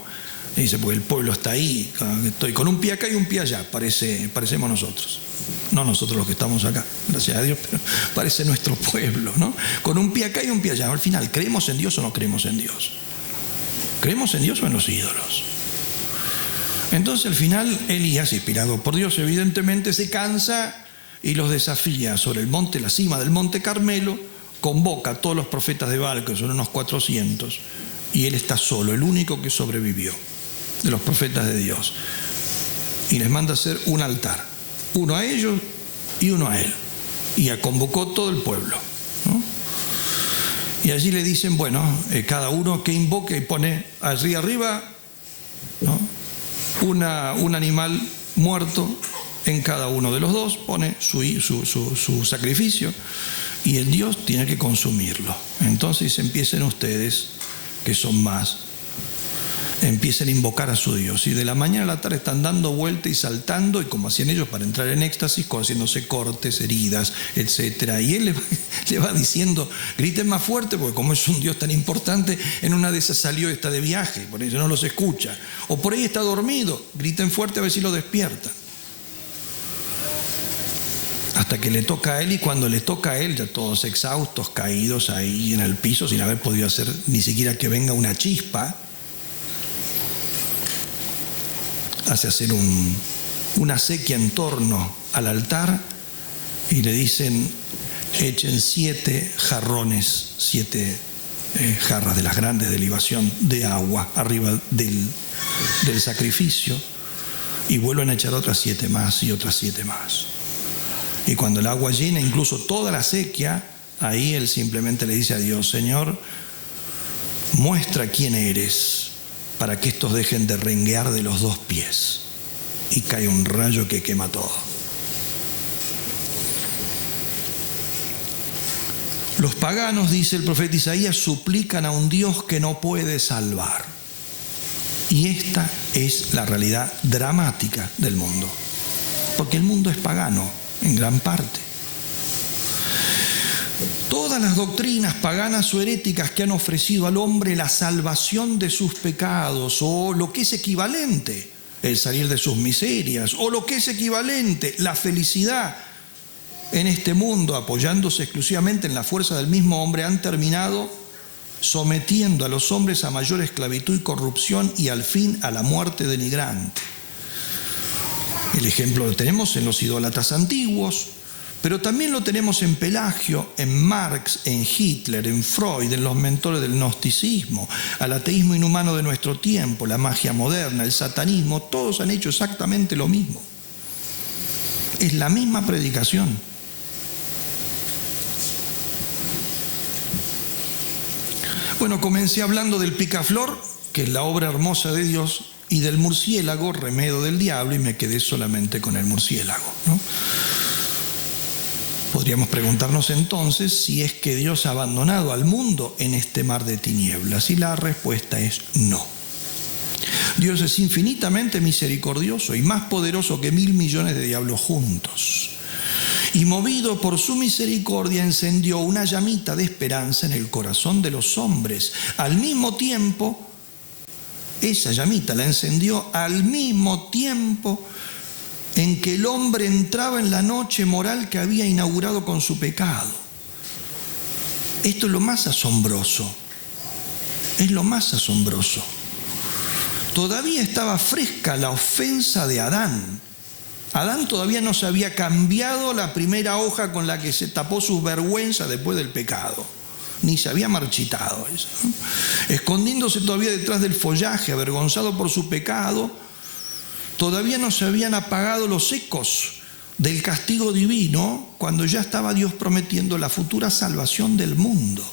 Dice, porque el pueblo está ahí, estoy con un pie acá y un pie allá, parecemos nosotros. No nosotros los que estamos acá, gracias a Dios, pero parece nuestro pueblo, ¿no? Con un pie acá y un pie allá. Al final, ¿creemos en Dios o no creemos en Dios? ¿Creemos en Dios o en los ídolos? Entonces al final Elías, inspirado por Dios evidentemente, se cansa y los desafía sobre el monte, la cima del monte Carmelo, convoca a todos los profetas de Baal, que son unos 400, y él está solo, el único que sobrevivió de los profetas de Dios, y les manda a hacer un altar, uno a ellos y uno a él, y convocó todo el pueblo, ¿no? Y allí le dicen, bueno, cada uno que invoque y pone allí arriba, ¿no?, un animal muerto en cada uno de los dos, pone su sacrificio, y el Dios tiene que consumirlo. Entonces empiecen ustedes, que son más, empiecen a invocar a su Dios, y de la mañana a la tarde están dando vuelta y saltando, y como hacían ellos para entrar en éxtasis, haciéndose cortes, heridas, etc. Y él le va diciendo, griten más fuerte, porque como es un Dios tan importante, en una de esas salió y está de viaje, por eso no los escucha, o por ahí está dormido, griten fuerte a ver si lo despiertan. Hasta que le toca a él, y cuando le toca a él, ya todos exhaustos, caídos ahí en el piso, sin haber podido hacer ni siquiera que venga una chispa, hace hacer una acequia en torno al altar y le dicen, echen 7 jarrones, 7 jarras de las grandes de libación de agua arriba del sacrificio, y vuelven a echar otras 7 más y otras 7 más. Y cuando el agua llena incluso toda la acequia, ahí él simplemente le dice a Dios, Señor, muestra quién eres para que estos dejen de renguear de los 2 pies. Y cae un rayo que quema todo. Los paganos, dice el profeta Isaías, suplican a un Dios que no puede salvar. Y esta es la realidad dramática del mundo. Porque el mundo es pagano en gran parte. Todas las doctrinas paganas o heréticas que han ofrecido al hombre la salvación de sus pecados, o lo que es equivalente, el salir de sus miserias, o lo que es equivalente, la felicidad en este mundo, apoyándose exclusivamente en la fuerza del mismo hombre, han terminado sometiendo a los hombres a mayor esclavitud y corrupción, y al fin a la muerte denigrante. El ejemplo lo tenemos en los idólatras antiguos, pero también lo tenemos en Pelagio, en Marx, en Hitler, en Freud, en los mentores del gnosticismo, al ateísmo inhumano de nuestro tiempo, la magia moderna, el satanismo. Todos han hecho exactamente lo mismo. Es la misma predicación. Bueno, comencé hablando del picaflor, que es la obra hermosa de Dios, y del murciélago, remedio del diablo, y me quedé solamente con el murciélago, ¿no? Podríamos preguntarnos entonces si es que Dios ha abandonado al mundo en este mar de tinieblas, y la respuesta es no. Dios es infinitamente misericordioso y más poderoso que 1.000 millones de diablos juntos. Y movido por su misericordia encendió una llamita de esperanza en el corazón de los hombres. Al mismo tiempo, esa llamita la encendió al mismo tiempo en que el hombre entraba en la noche moral que había inaugurado con su pecado. Esto es lo más asombroso. Es lo más asombroso. Todavía estaba fresca la ofensa de Adán. Adán todavía no se había cambiado la primera hoja con la que se tapó sus vergüenzas después del pecado. ni se había marchitado eso, ¿no? Escondiéndose todavía detrás del follaje, avergonzado por su pecado, todavía no se habían apagado los ecos del castigo divino cuando ya estaba Dios prometiendo la futura salvación del mundo.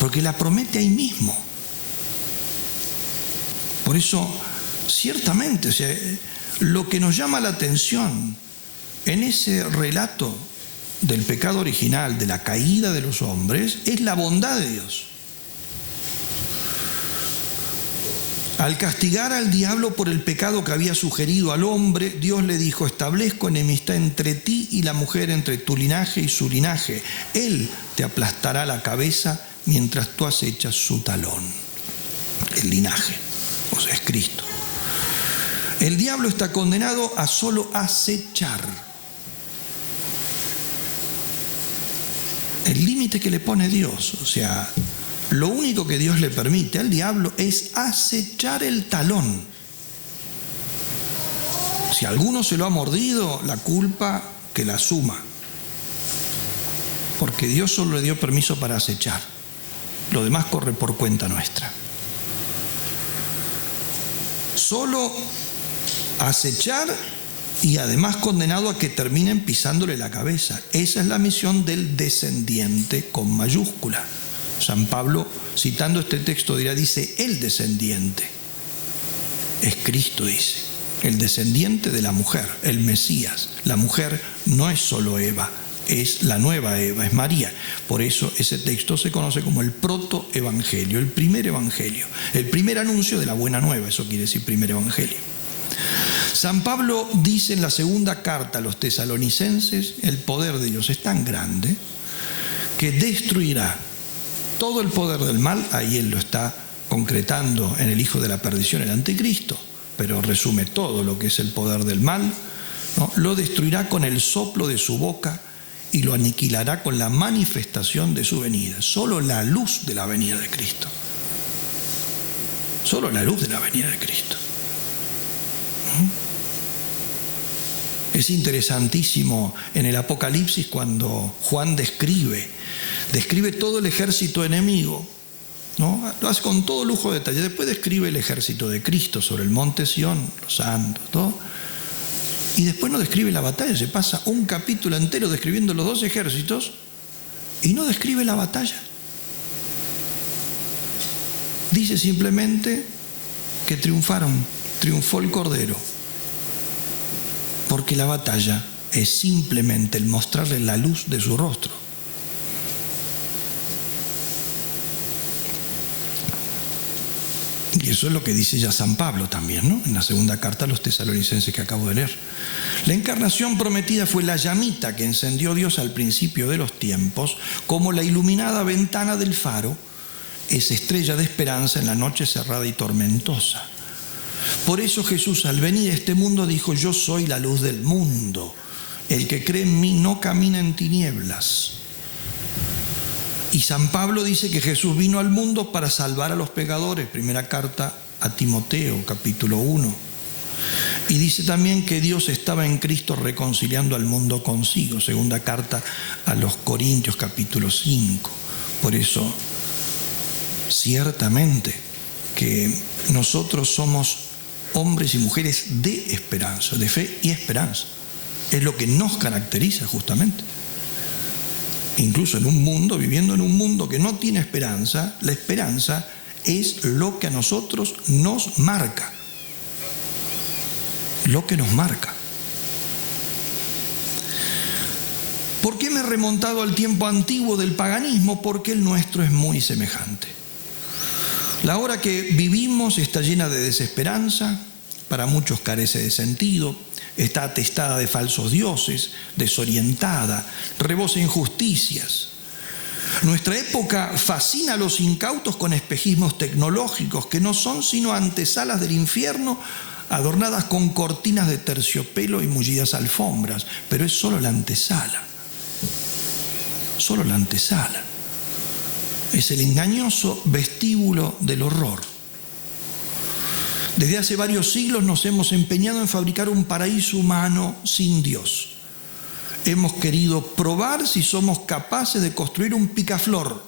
Porque la promete ahí mismo. Por eso, ciertamente, o sea, lo que nos llama la atención en ese relato del pecado original, de la caída de los hombres, es la bondad de Dios. Al castigar al diablo por el pecado que había sugerido al hombre, Dios le dijo: establezco enemistad entre ti y la mujer, entre tu linaje y su linaje. Él te aplastará la cabeza mientras tú acechas su talón. El linaje, o sea, es Cristo. El diablo está condenado a solo acechar. El límite que le pone Dios, o sea, lo único que Dios le permite al diablo es acechar el talón. Si alguno se lo ha mordido, la culpa que la asuma. Porque Dios solo le dio permiso para acechar. Lo demás corre por cuenta nuestra. Solo acechar y además condenado a que terminen pisándole la cabeza. Esa es la misión del descendiente con mayúscula. San Pablo, citando este texto, dice el descendiente. Es Cristo, dice. El descendiente de la mujer, el Mesías. La mujer no es solo Eva, es la nueva Eva, es María. Por eso ese texto se conoce como el protoevangelio, el primer evangelio, el primer anuncio de la buena nueva, eso quiere decir primer evangelio. San Pablo dice en la segunda carta a los tesalonicenses: el poder de Dios es tan grande que destruirá todo el poder del mal. Ahí él lo está concretando en el hijo de la perdición, el anticristo, pero resume todo lo que es el poder del mal, ¿no? Lo destruirá con el soplo de su boca y lo aniquilará con la manifestación de su venida. Solo la luz de la venida de Cristo. Solo la luz de la venida de Cristo. Es interesantísimo en el Apocalipsis cuando Juan describe todo el ejército enemigo, ¿no? Lo hace con todo lujo de detalle. Después describe el ejército de Cristo sobre el monte Sión, los santos, todo. Y después no describe la batalla. Se pasa un capítulo entero describiendo los dos ejércitos y no describe la batalla. Dice simplemente que triunfó el Cordero. Porque la batalla es simplemente el mostrarle la luz de su rostro. Y eso es lo que dice ya San Pablo también, ¿no? En la segunda carta a los tesalonicenses que acabo de leer. La encarnación prometida fue la llamita que encendió Dios al principio de los tiempos, como la iluminada ventana del faro, esa estrella de esperanza en la noche cerrada y tormentosa. Por eso Jesús, al venir a este mundo, dijo: yo soy la luz del mundo. El que cree en mí no camina en tinieblas. Y San Pablo dice que Jesús vino al mundo para salvar a los pecadores. Primera carta a Timoteo, capítulo 1. Y dice también que Dios estaba en Cristo reconciliando al mundo consigo. Segunda carta a los Corintios, capítulo 5. Por eso, ciertamente que nosotros somos hombres y mujeres de esperanza, de fe y esperanza. Es lo que nos caracteriza justamente. Incluso en un mundo, viviendo en un mundo que no tiene esperanza, la esperanza es lo que a nosotros nos marca. Lo que nos marca. ¿Por qué me he remontado al tiempo antiguo del paganismo? Porque el nuestro es muy semejante. La hora que vivimos está llena de desesperanza, para muchos carece de sentido, está atestada de falsos dioses, desorientada, rebosa injusticias. Nuestra época fascina a los incautos con espejismos tecnológicos que no son sino antesalas del infierno, adornadas con cortinas de terciopelo y mullidas alfombras, pero es solo la antesala. Solo la antesala. Es el engañoso vestíbulo del horror. Desde hace varios siglos nos hemos empeñado en fabricar un paraíso humano sin Dios. hemos querido probar si somos capaces de construir un picaflor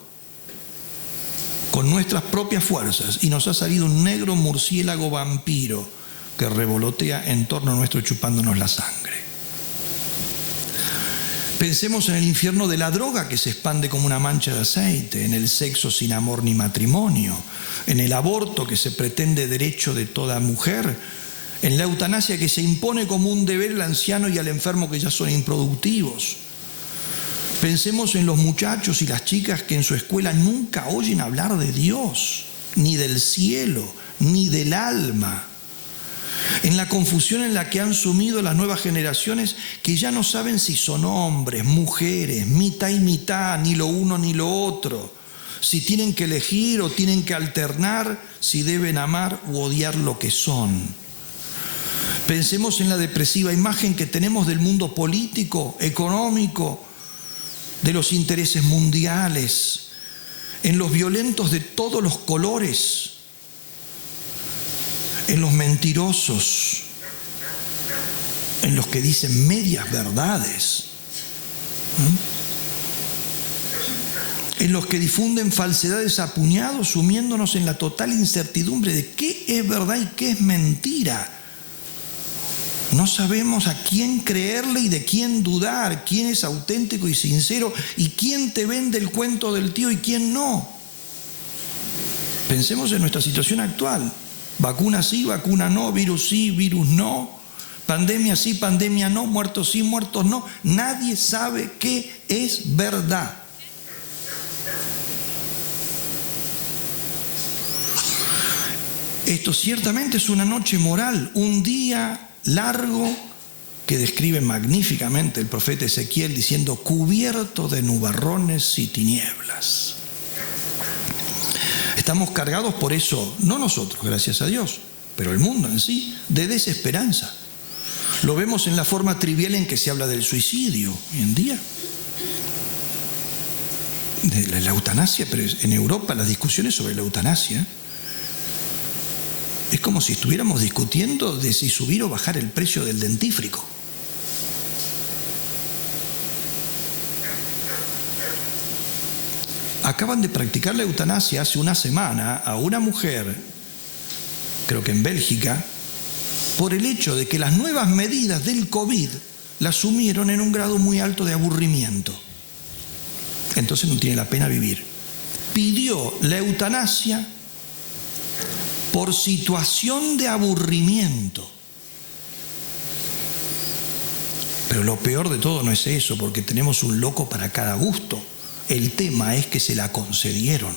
con nuestras propias fuerzas y nos ha salido un negro murciélago vampiro que revolotea en torno nuestro chupándonos la sangre. Pensemos en el infierno de la droga que se expande como una mancha de aceite, en el sexo sin amor ni matrimonio, en el aborto que se pretende derecho de toda mujer, en la eutanasia que se impone como un deber al anciano y al enfermo que ya son improductivos. Pensemos en los muchachos y las chicas que en su escuela nunca oyen hablar de Dios, ni del cielo, ni del alma. En la confusión en la que han sumido las nuevas generaciones que ya no saben si son hombres, mujeres, mitad y mitad, ni lo uno ni lo otro, si tienen que elegir o tienen que alternar, si deben amar u odiar lo que son. Pensemos en la depresiva imagen que tenemos del mundo político, económico, de los intereses mundiales, en los violentos de todos los colores, en los mentirosos, en los que dicen medias verdades, en los que difunden falsedades a puñados, sumiéndonos en la total incertidumbre de qué es verdad y qué es mentira. No sabemos a quién creerle y de quién dudar, quién es auténtico y sincero y quién te vende el cuento del tío y quién no. Pensemos en nuestra situación actual. Vacuna sí, vacuna no, virus sí, virus no, pandemia sí, pandemia no, muertos sí, muertos no. Nadie sabe qué es verdad. Esto ciertamente es una noche moral, un día largo que describe magníficamente el profeta Ezequiel diciendo cubierto de nubarrones y tinieblas. Estamos cargados por eso, no nosotros, gracias a Dios, pero el mundo en sí, de desesperanza. Lo vemos en la forma trivial en que se habla del suicidio hoy en día, de la eutanasia, pero en Europa las discusiones sobre la eutanasia es como si estuviéramos discutiendo de si subir o bajar el precio del dentífrico. Acaban de practicar la eutanasia hace una semana a una mujer, creo que en Bélgica, por el hecho de que las nuevas medidas del COVID la sumieron en un grado muy alto de aburrimiento. Entonces no tiene la pena vivir. Pidió la eutanasia por situación de aburrimiento. Pero lo peor de todo no es eso, porque tenemos un loco para cada gusto. El tema es que se la concedieron.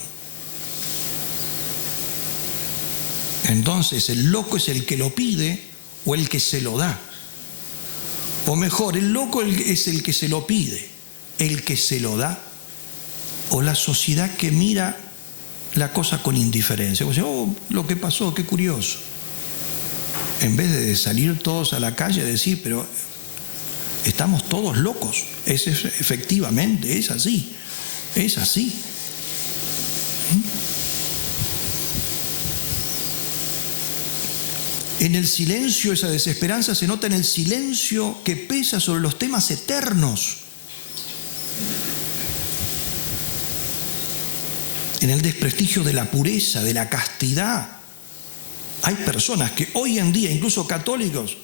Entonces, ¿el loco es el que lo pide o el que se lo da? O mejor, ¿el loco es el que se lo pide, el que se lo da? ¿O la sociedad que mira la cosa con indiferencia? O sea, oh, lo que pasó, qué curioso. En vez de salir todos a la calle a decir, pero estamos todos locos. Efectivamente, es así. Es así. En el silencio, esa desesperanza se nota en el silencio que pesa sobre los temas eternos. En el desprestigio de la pureza, de la castidad. Hay personas que hoy en día, incluso católicos,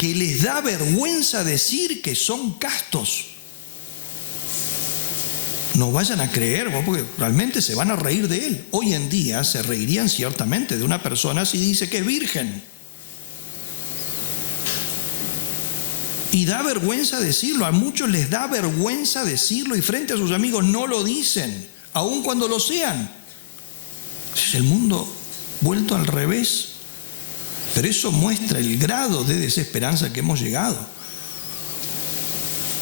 que les da vergüenza decir que son castos. No vayan a creer, porque realmente se van a reír de él. Hoy en día se reirían ciertamente de una persona si dice que es virgen. Y da vergüenza decirlo, a muchos les da vergüenza decirlo y frente a sus amigos no lo dicen, aun cuando lo sean. Es el mundo vuelto al revés. Pero eso muestra el grado de desesperanza que hemos llegado.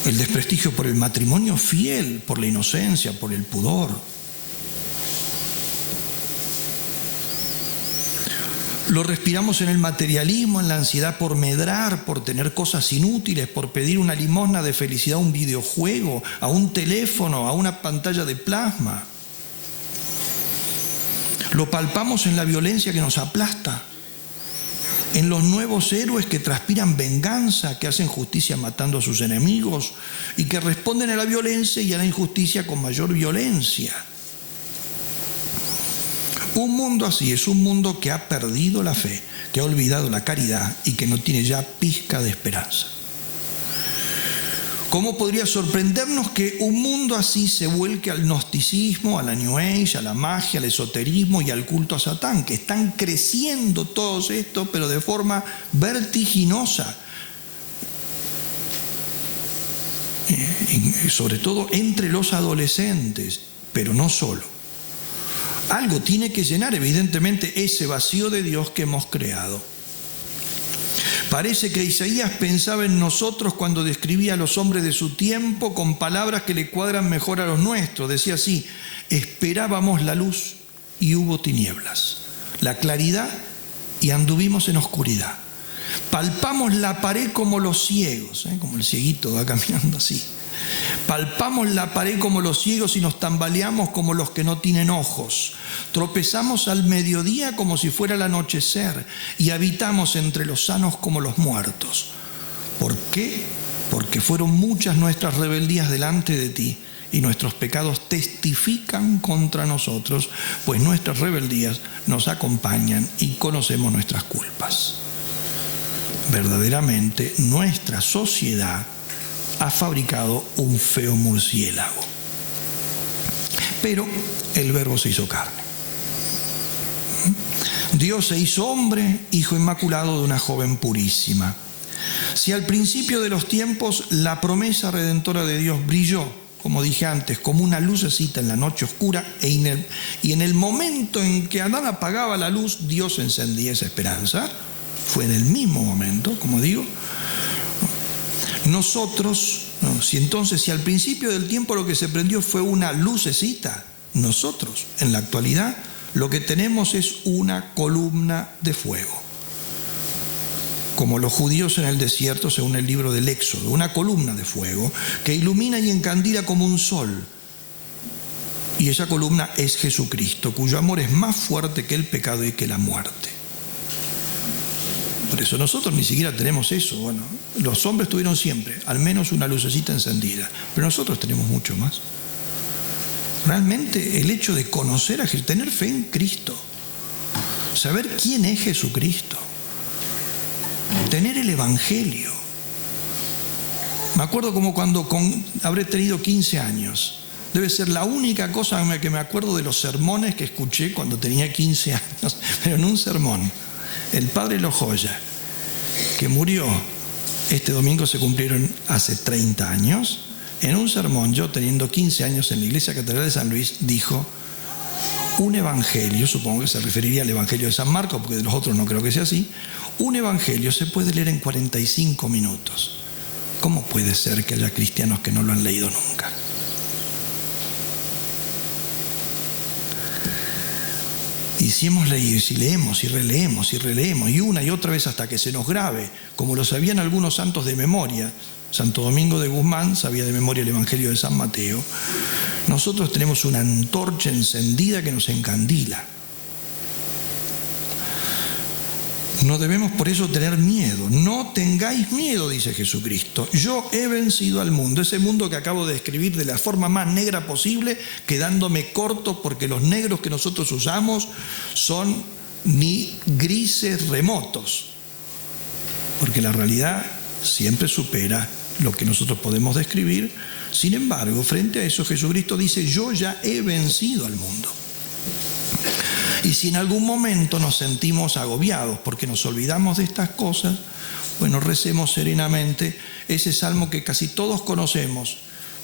El desprestigio por el matrimonio fiel, por la inocencia, por el pudor. Lo respiramos en el materialismo, en la ansiedad por medrar, por tener cosas inútiles, por pedir una limosna de felicidad a un videojuego, a un teléfono, a una pantalla de plasma. Lo palpamos en la violencia que nos aplasta, en los nuevos héroes que transpiran venganza, que hacen justicia matando a sus enemigos y que responden a la violencia y a la injusticia con mayor violencia. Un mundo así es un mundo que ha perdido la fe, que ha olvidado la caridad y que no tiene ya pizca de esperanza. ¿Cómo podría sorprendernos que un mundo así se vuelque al gnosticismo, a la New Age, a la magia, al esoterismo y al culto a Satán, que están creciendo todos estos, pero de forma vertiginosa? Y sobre todo entre los adolescentes, pero no solo. Algo tiene que llenar evidentemente ese vacío de Dios que hemos creado. Parece que Isaías pensaba en nosotros cuando describía a los hombres de su tiempo con palabras que le cuadran mejor a los nuestros. Decía así: esperábamos la luz y hubo tinieblas, la claridad y anduvimos en oscuridad. Palpamos la pared como los ciegos, como el cieguito va caminando así. Palpamos la pared como los ciegos y nos tambaleamos como los que no tienen ojos. Tropezamos al mediodía como si fuera el anochecer y habitamos entre los sanos como los muertos. ¿Por qué? Porque fueron muchas nuestras rebeldías delante de ti y nuestros pecados testifican contra nosotros, pues nuestras rebeldías nos acompañan y conocemos nuestras culpas. Verdaderamente nuestra sociedad ha fabricado un feo murciélago. Pero el Verbo se hizo carne. Dios se hizo hombre, hijo inmaculado de una joven purísima. Si al principio de los tiempos la promesa redentora de Dios brilló, como dije antes, como una lucecita en la noche oscura, y en el momento en que Adán apagaba la luz, Dios encendía esa esperanza, fue en el mismo momento, como digo. Nosotros, si al principio del tiempo lo que se prendió fue una lucecita, nosotros en la actualidad lo que tenemos es una columna de fuego. Como los judíos en el desierto, según el libro del Éxodo, una columna de fuego que ilumina y encandila como un sol. Y esa columna es Jesucristo, cuyo amor es más fuerte que el pecado y que la muerte. Por eso nosotros ni siquiera tenemos eso. Bueno, los hombres tuvieron siempre al menos una lucecita encendida, pero nosotros tenemos mucho más. Realmente el hecho de conocer a Jesús, tener fe en Cristo, saber quién es Jesucristo, tener el Evangelio. Me acuerdo como cuando habré tenido 15 años. Debe ser la única cosa que me acuerdo de los sermones que escuché cuando tenía 15 años, pero en un sermón. El padre Lojoya, que murió este domingo, se cumplieron hace 30 años. En un sermón, yo teniendo 15 años en la Iglesia Catedral de San Luis, dijo: un evangelio, supongo que se referiría al evangelio de San Marcos, porque de los otros no creo que sea así, un evangelio se puede leer en 45 minutos. ¿Cómo puede ser que haya cristianos que no lo han leído nunca? Y si hemos leído, y si leemos y releemos y releemos, y una y otra vez hasta que se nos grabe, como lo sabían algunos santos de memoria, Santo Domingo de Guzmán sabía de memoria el Evangelio de San Mateo, nosotros tenemos una antorcha encendida que nos encandila. No debemos por eso tener miedo. No tengáis miedo, dice Jesucristo. Yo he vencido al mundo. Ese mundo que acabo de describir de la forma más negra posible, quedándome corto porque los negros que nosotros usamos son ni grises remotos. Porque la realidad siempre supera lo que nosotros podemos describir. Sin embargo, frente a eso, Jesucristo dice: yo ya he vencido al mundo. Y si en algún momento nos sentimos agobiados porque nos olvidamos de estas cosas, bueno, recemos serenamente ese salmo que casi todos conocemos,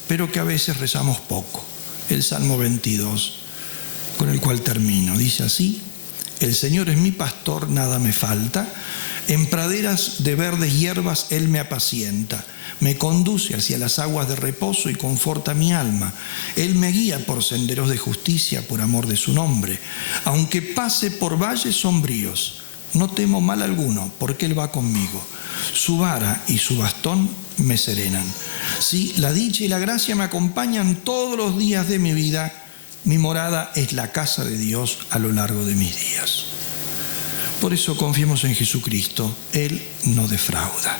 pero que a veces rezamos poco, el Salmo 22, con el cual termino. Dice así: el Señor es mi pastor, nada me falta. En praderas de verdes hierbas Él me apacienta. Me conduce hacia las aguas de reposo y conforta mi alma. Él me guía por senderos de justicia por amor de su nombre. Aunque pase por valles sombríos, no temo mal alguno, porque Él va conmigo. Su vara y su bastón me serenan. Sí, la dicha y la gracia me acompañan todos los días de mi vida. Mi morada es la casa de Dios a lo largo de mis días. Por eso confiemos en Jesucristo, Él no defrauda.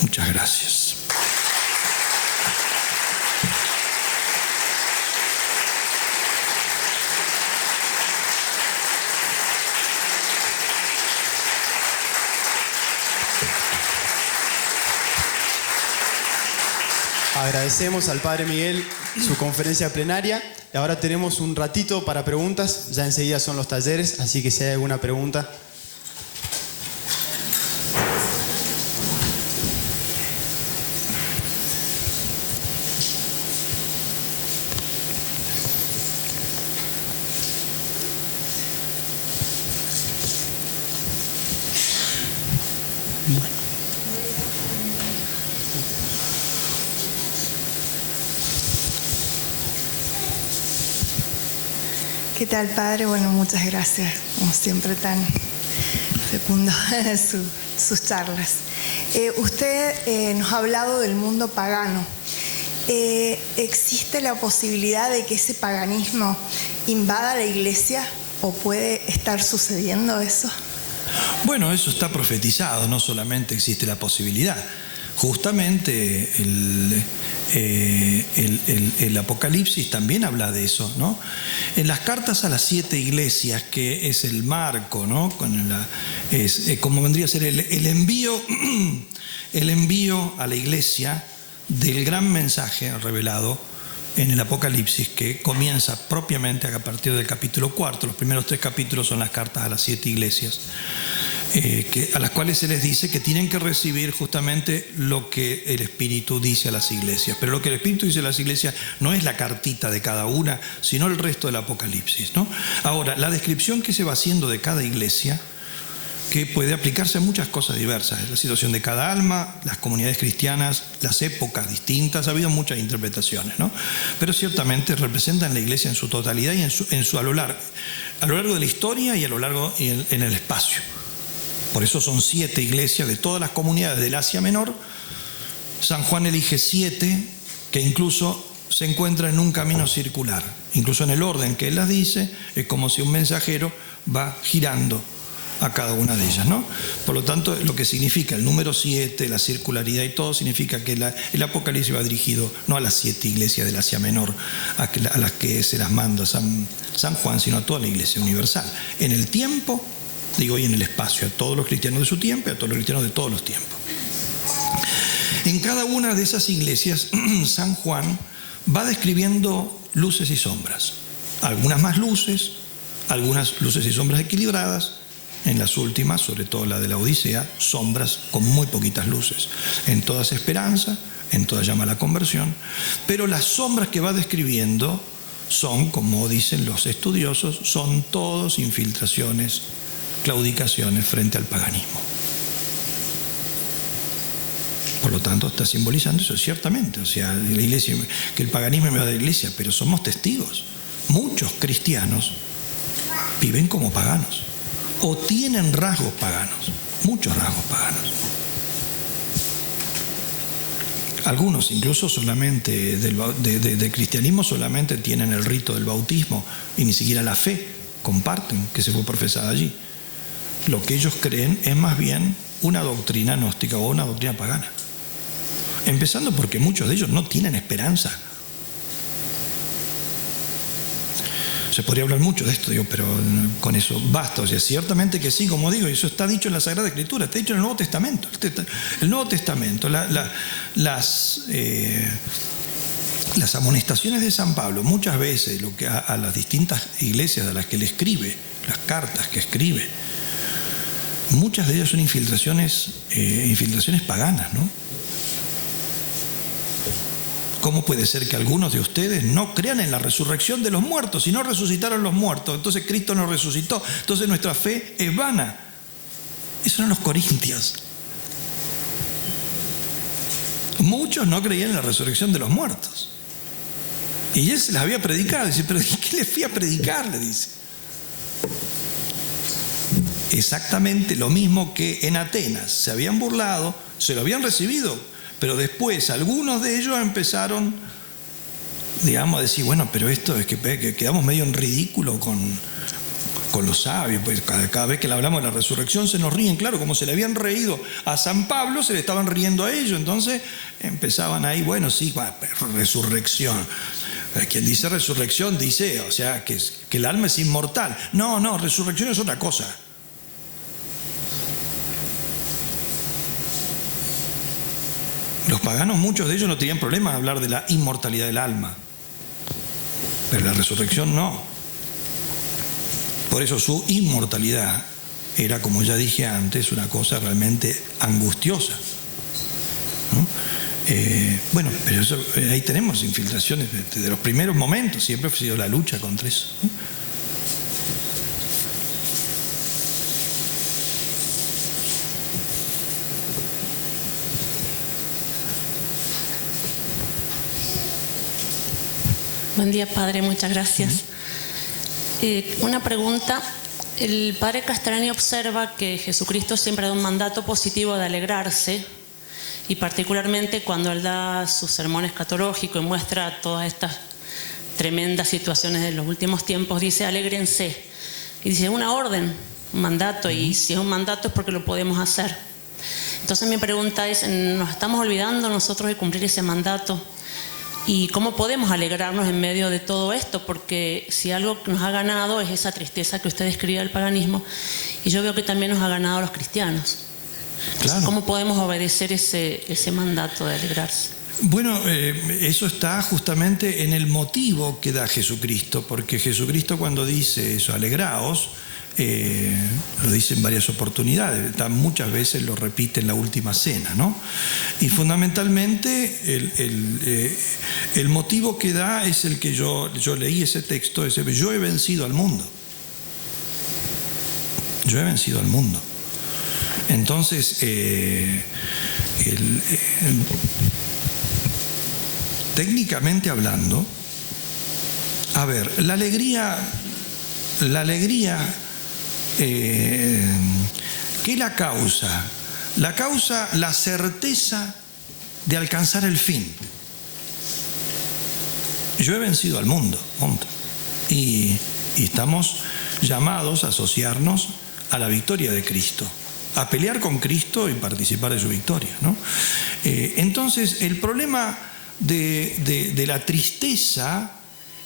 Muchas gracias. Agradecemos al Padre Miguel su conferencia plenaria y ahora tenemos un ratito para preguntas, ya enseguida son los talleres, así que si hay alguna pregunta. ¿Qué tal, Padre? Bueno, muchas gracias, como siempre tan fecundo sus charlas. Usted nos ha hablado del mundo pagano. ¿Existe la posibilidad de que ese paganismo invada la iglesia o puede estar sucediendo eso? Bueno, eso está profetizado, no solamente existe la posibilidad. Justamente el Apocalipsis también habla de eso, ¿no? En las cartas a las 7 iglesias, que es el marco, ¿no? Como vendría a ser el envío a la iglesia del gran mensaje revelado en el Apocalipsis, que comienza propiamente a partir del capítulo 4. Los primeros 3 capítulos son las cartas a las 7 iglesias. A las cuales se les dice que tienen que recibir justamente lo que el Espíritu dice a las iglesias. Pero lo que el Espíritu dice a las iglesias no es la cartita de cada una, sino el resto del Apocalipsis, ¿no? Ahora, la descripción que se va haciendo de cada iglesia, que puede aplicarse a muchas cosas diversas, la situación de cada alma, las comunidades cristianas, las épocas distintas, ha habido muchas interpretaciones, ¿no? Pero ciertamente representan la iglesia en su totalidad y a lo largo de la historia y a lo largo en el espacio. Por eso son 7 iglesias de todas las comunidades del Asia Menor. San Juan elige 7 que incluso se encuentran en un camino circular. Incluso en el orden que él las dice, es como si un mensajero va girando a cada una de ellas, ¿no? Por lo tanto, lo que significa el número 7, la circularidad y todo, significa que el Apocalipsis va dirigido no a las 7 iglesias del Asia Menor, a las que se las manda San Juan, sino a toda la iglesia universal. En el tiempo, y en el espacio, a todos los cristianos de su tiempo y a todos los cristianos de todos los tiempos. En cada una de esas iglesias, San Juan va describiendo luces y sombras. Algunas más luces, algunas luces y sombras equilibradas. En las últimas, sobre todo la de la Odisea, sombras con muy poquitas luces. En todas esperanza, en todas llama a la conversión. Pero las sombras que va describiendo son, como dicen los estudiosos, son todos infiltraciones, claudicaciones frente al paganismo. Por lo tanto, está simbolizando eso ciertamente. O sea, la iglesia, que el paganismo me va de la iglesia, pero somos testigos. Muchos cristianos viven como paganos o tienen rasgos paganos, muchos rasgos paganos. Algunos incluso solamente del cristianismo solamente tienen el rito del bautismo y ni siquiera la fe comparten que se fue profesada allí. Lo que ellos creen es más bien una doctrina gnóstica o una doctrina pagana. Empezando porque muchos de ellos no tienen esperanza. Se podría hablar mucho de esto, pero con eso basta. O sea, ciertamente que sí, como digo, eso está dicho en la Sagrada Escritura, está dicho en el Nuevo Testamento. El Nuevo Testamento, las amonestaciones de San Pablo, muchas veces lo que a las distintas iglesias a las que le escribe, las cartas que escribe, muchas de ellas son infiltraciones paganas, ¿no? ¿Cómo puede ser que algunos de ustedes no crean en la resurrección de los muertos? Si no resucitaron los muertos, entonces Cristo no resucitó, entonces nuestra fe es vana. Eso eran los corintios. Muchos no creían en la resurrección de los muertos. Y él se las había predicado. Dice, ¿pero qué les fui a predicar? Le dice. Exactamente lo mismo que en Atenas. Se habían burlado, se lo habían recibido. Pero después algunos de ellos empezaron, digamos, a decir, bueno, pero esto es que quedamos medio en ridículo con con los sabios, pues cada vez que le hablamos de la resurrección se nos ríen, claro, como se le habían reído a San Pablo, se le estaban riendo a ellos, entonces empezaban ahí, bueno, sí, resurrección. Quien dice resurrección dice, o sea, que el alma es inmortal. No, resurrección es otra cosa. Los paganos, muchos de ellos no tenían problema en hablar de la inmortalidad del alma, pero la resurrección no. Por eso su inmortalidad era, como ya dije antes, una cosa realmente angustiosa, ¿no? Bueno, pero eso, ahí tenemos infiltraciones desde los primeros momentos, siempre ha sido la lucha contra eso, ¿no? Buen día, Padre, muchas gracias. Una pregunta. El Padre Castellani observa que Jesucristo siempre da un mandato positivo de alegrarse, y particularmente cuando Él da su sermón escatológico y muestra todas estas tremendas situaciones de los últimos tiempos, dice alégrense. Y dice una orden, un mandato, y si es un mandato es porque lo podemos hacer. Entonces mi pregunta es, ¿nos estamos olvidando nosotros de cumplir ese mandato? ¿Y cómo podemos alegrarnos en medio de todo esto? Porque si algo nos ha ganado es esa tristeza que usted describe del paganismo, y yo veo que también nos ha ganado a los cristianos. Claro. ¿Cómo podemos obedecer ese mandato de alegrarse? Bueno, eso está justamente en el motivo que da Jesucristo, porque Jesucristo cuando dice eso, alegraos, lo dice en varias oportunidades, muchas veces lo repite en la última cena, ¿no? Y fundamentalmente el motivo que da es el que yo leí ese texto, es yo he vencido al mundo. Yo he vencido al mundo. Entonces, técnicamente hablando, a ver, la alegría, ¿qué es la causa? La causa, la certeza de alcanzar el fin. Yo he vencido al mundo, punto. Y estamos llamados a asociarnos a la victoria de Cristo, a pelear con Cristo y participar de su victoria, ¿no? Entonces, el problema de la tristeza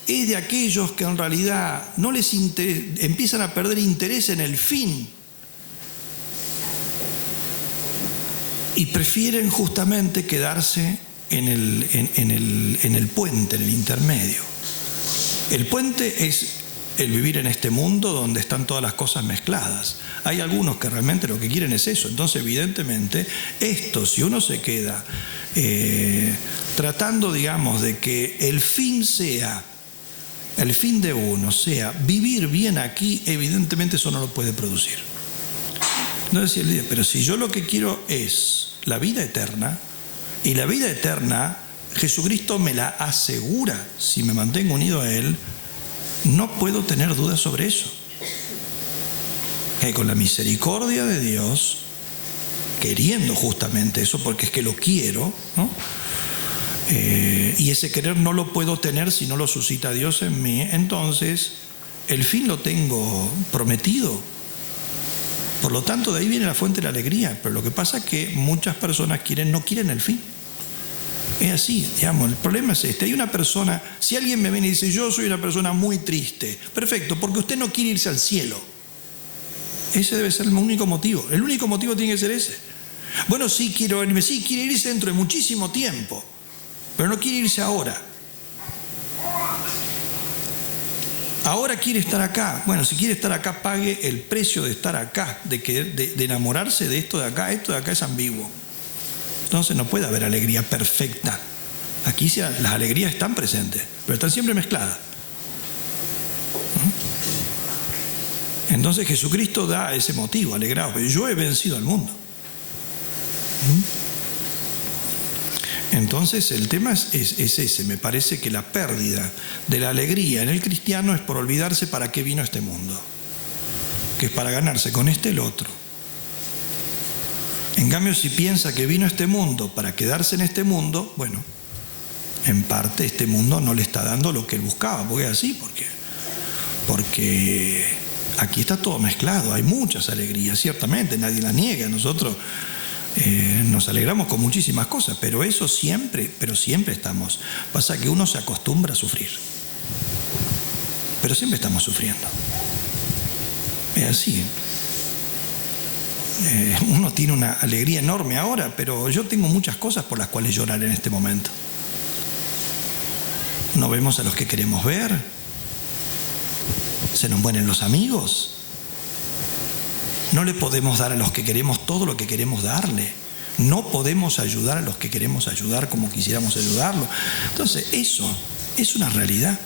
es de aquellos que en realidad no les empiezan a perder interés en el fin y prefieren justamente quedarse en el puente, en el intermedio. El puente es el vivir en este mundo donde están todas las cosas mezcladas. Hay algunos que realmente lo que quieren es eso. Entonces, evidentemente, si uno se queda tratando, digamos, de que el fin de uno sea vivir bien aquí, evidentemente eso no lo puede producir. Entonces, pero si yo lo que quiero es la vida eterna, y la vida eterna Jesucristo me la asegura si me mantengo unido a Él, no puedo tener dudas sobre eso. Con la misericordia de Dios, queriendo justamente eso, porque es que lo quiero, ¿no? Y ese querer no lo puedo tener si no lo suscita Dios en mí, entonces el fin lo tengo prometido. Por lo tanto, de ahí viene la fuente de la alegría. Pero lo que pasa es que muchas personas no quieren el fin. Es así, digamos, el problema es este. Hay una persona, si alguien me viene y dice, yo soy una persona muy triste, perfecto, porque usted no quiere irse al cielo. Ese debe ser el único motivo. El único motivo tiene que ser ese. Bueno, sí, quiere irse dentro de muchísimo tiempo, pero no quiere irse ahora. Ahora quiere estar acá. Bueno, si quiere estar acá, pague el precio de estar acá, de enamorarse de esto de acá. Esto de acá es ambiguo. Entonces no puede haber alegría perfecta. Aquí las alegrías están presentes, pero están siempre mezcladas. Entonces Jesucristo da ese motivo, alegraos, pero yo he vencido al mundo. Entonces el tema es ese. Me parece que la pérdida de la alegría en el cristiano es por olvidarse para qué vino este mundo, que es para ganarse con el otro. En cambio, si piensa que vino a este mundo para quedarse en este mundo, bueno, en parte este mundo no le está dando lo que él buscaba, porque es así, porque Aquí está todo mezclado, hay muchas alegrías, ciertamente, nadie las niega. Nosotros nos alegramos con muchísimas cosas, pero eso siempre estamos. Pasa que uno se acostumbra a sufrir, pero siempre estamos sufriendo. Es así. Uno tiene una alegría enorme ahora, pero yo tengo muchas cosas por las cuales llorar en este momento. No vemos a los que queremos ver, se nos mueren los amigos, no le podemos dar a los que queremos todo lo que queremos darle, no podemos ayudar a los que queremos ayudar como quisiéramos ayudarlo. Entonces eso es una realidad.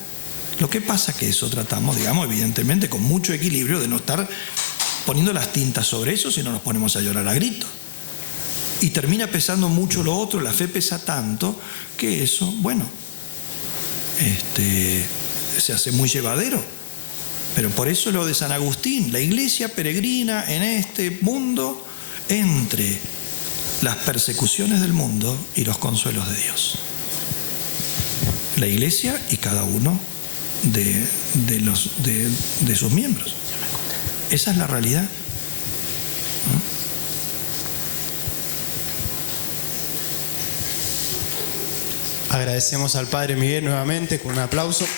Lo que pasa es que eso tratamos, digamos, evidentemente con mucho equilibrio, de no estar poniendo las tintas sobre eso si no nos ponemos a llorar a gritos. Y termina pesando mucho lo otro, la fe pesa tanto que eso, bueno, se hace muy llevadero. Pero por eso lo de San Agustín, la iglesia peregrina en este mundo entre las persecuciones del mundo y los consuelos de Dios. La iglesia y cada uno de sus miembros. Esa es la realidad. Agradecemos al Padre Miguel nuevamente con un aplauso.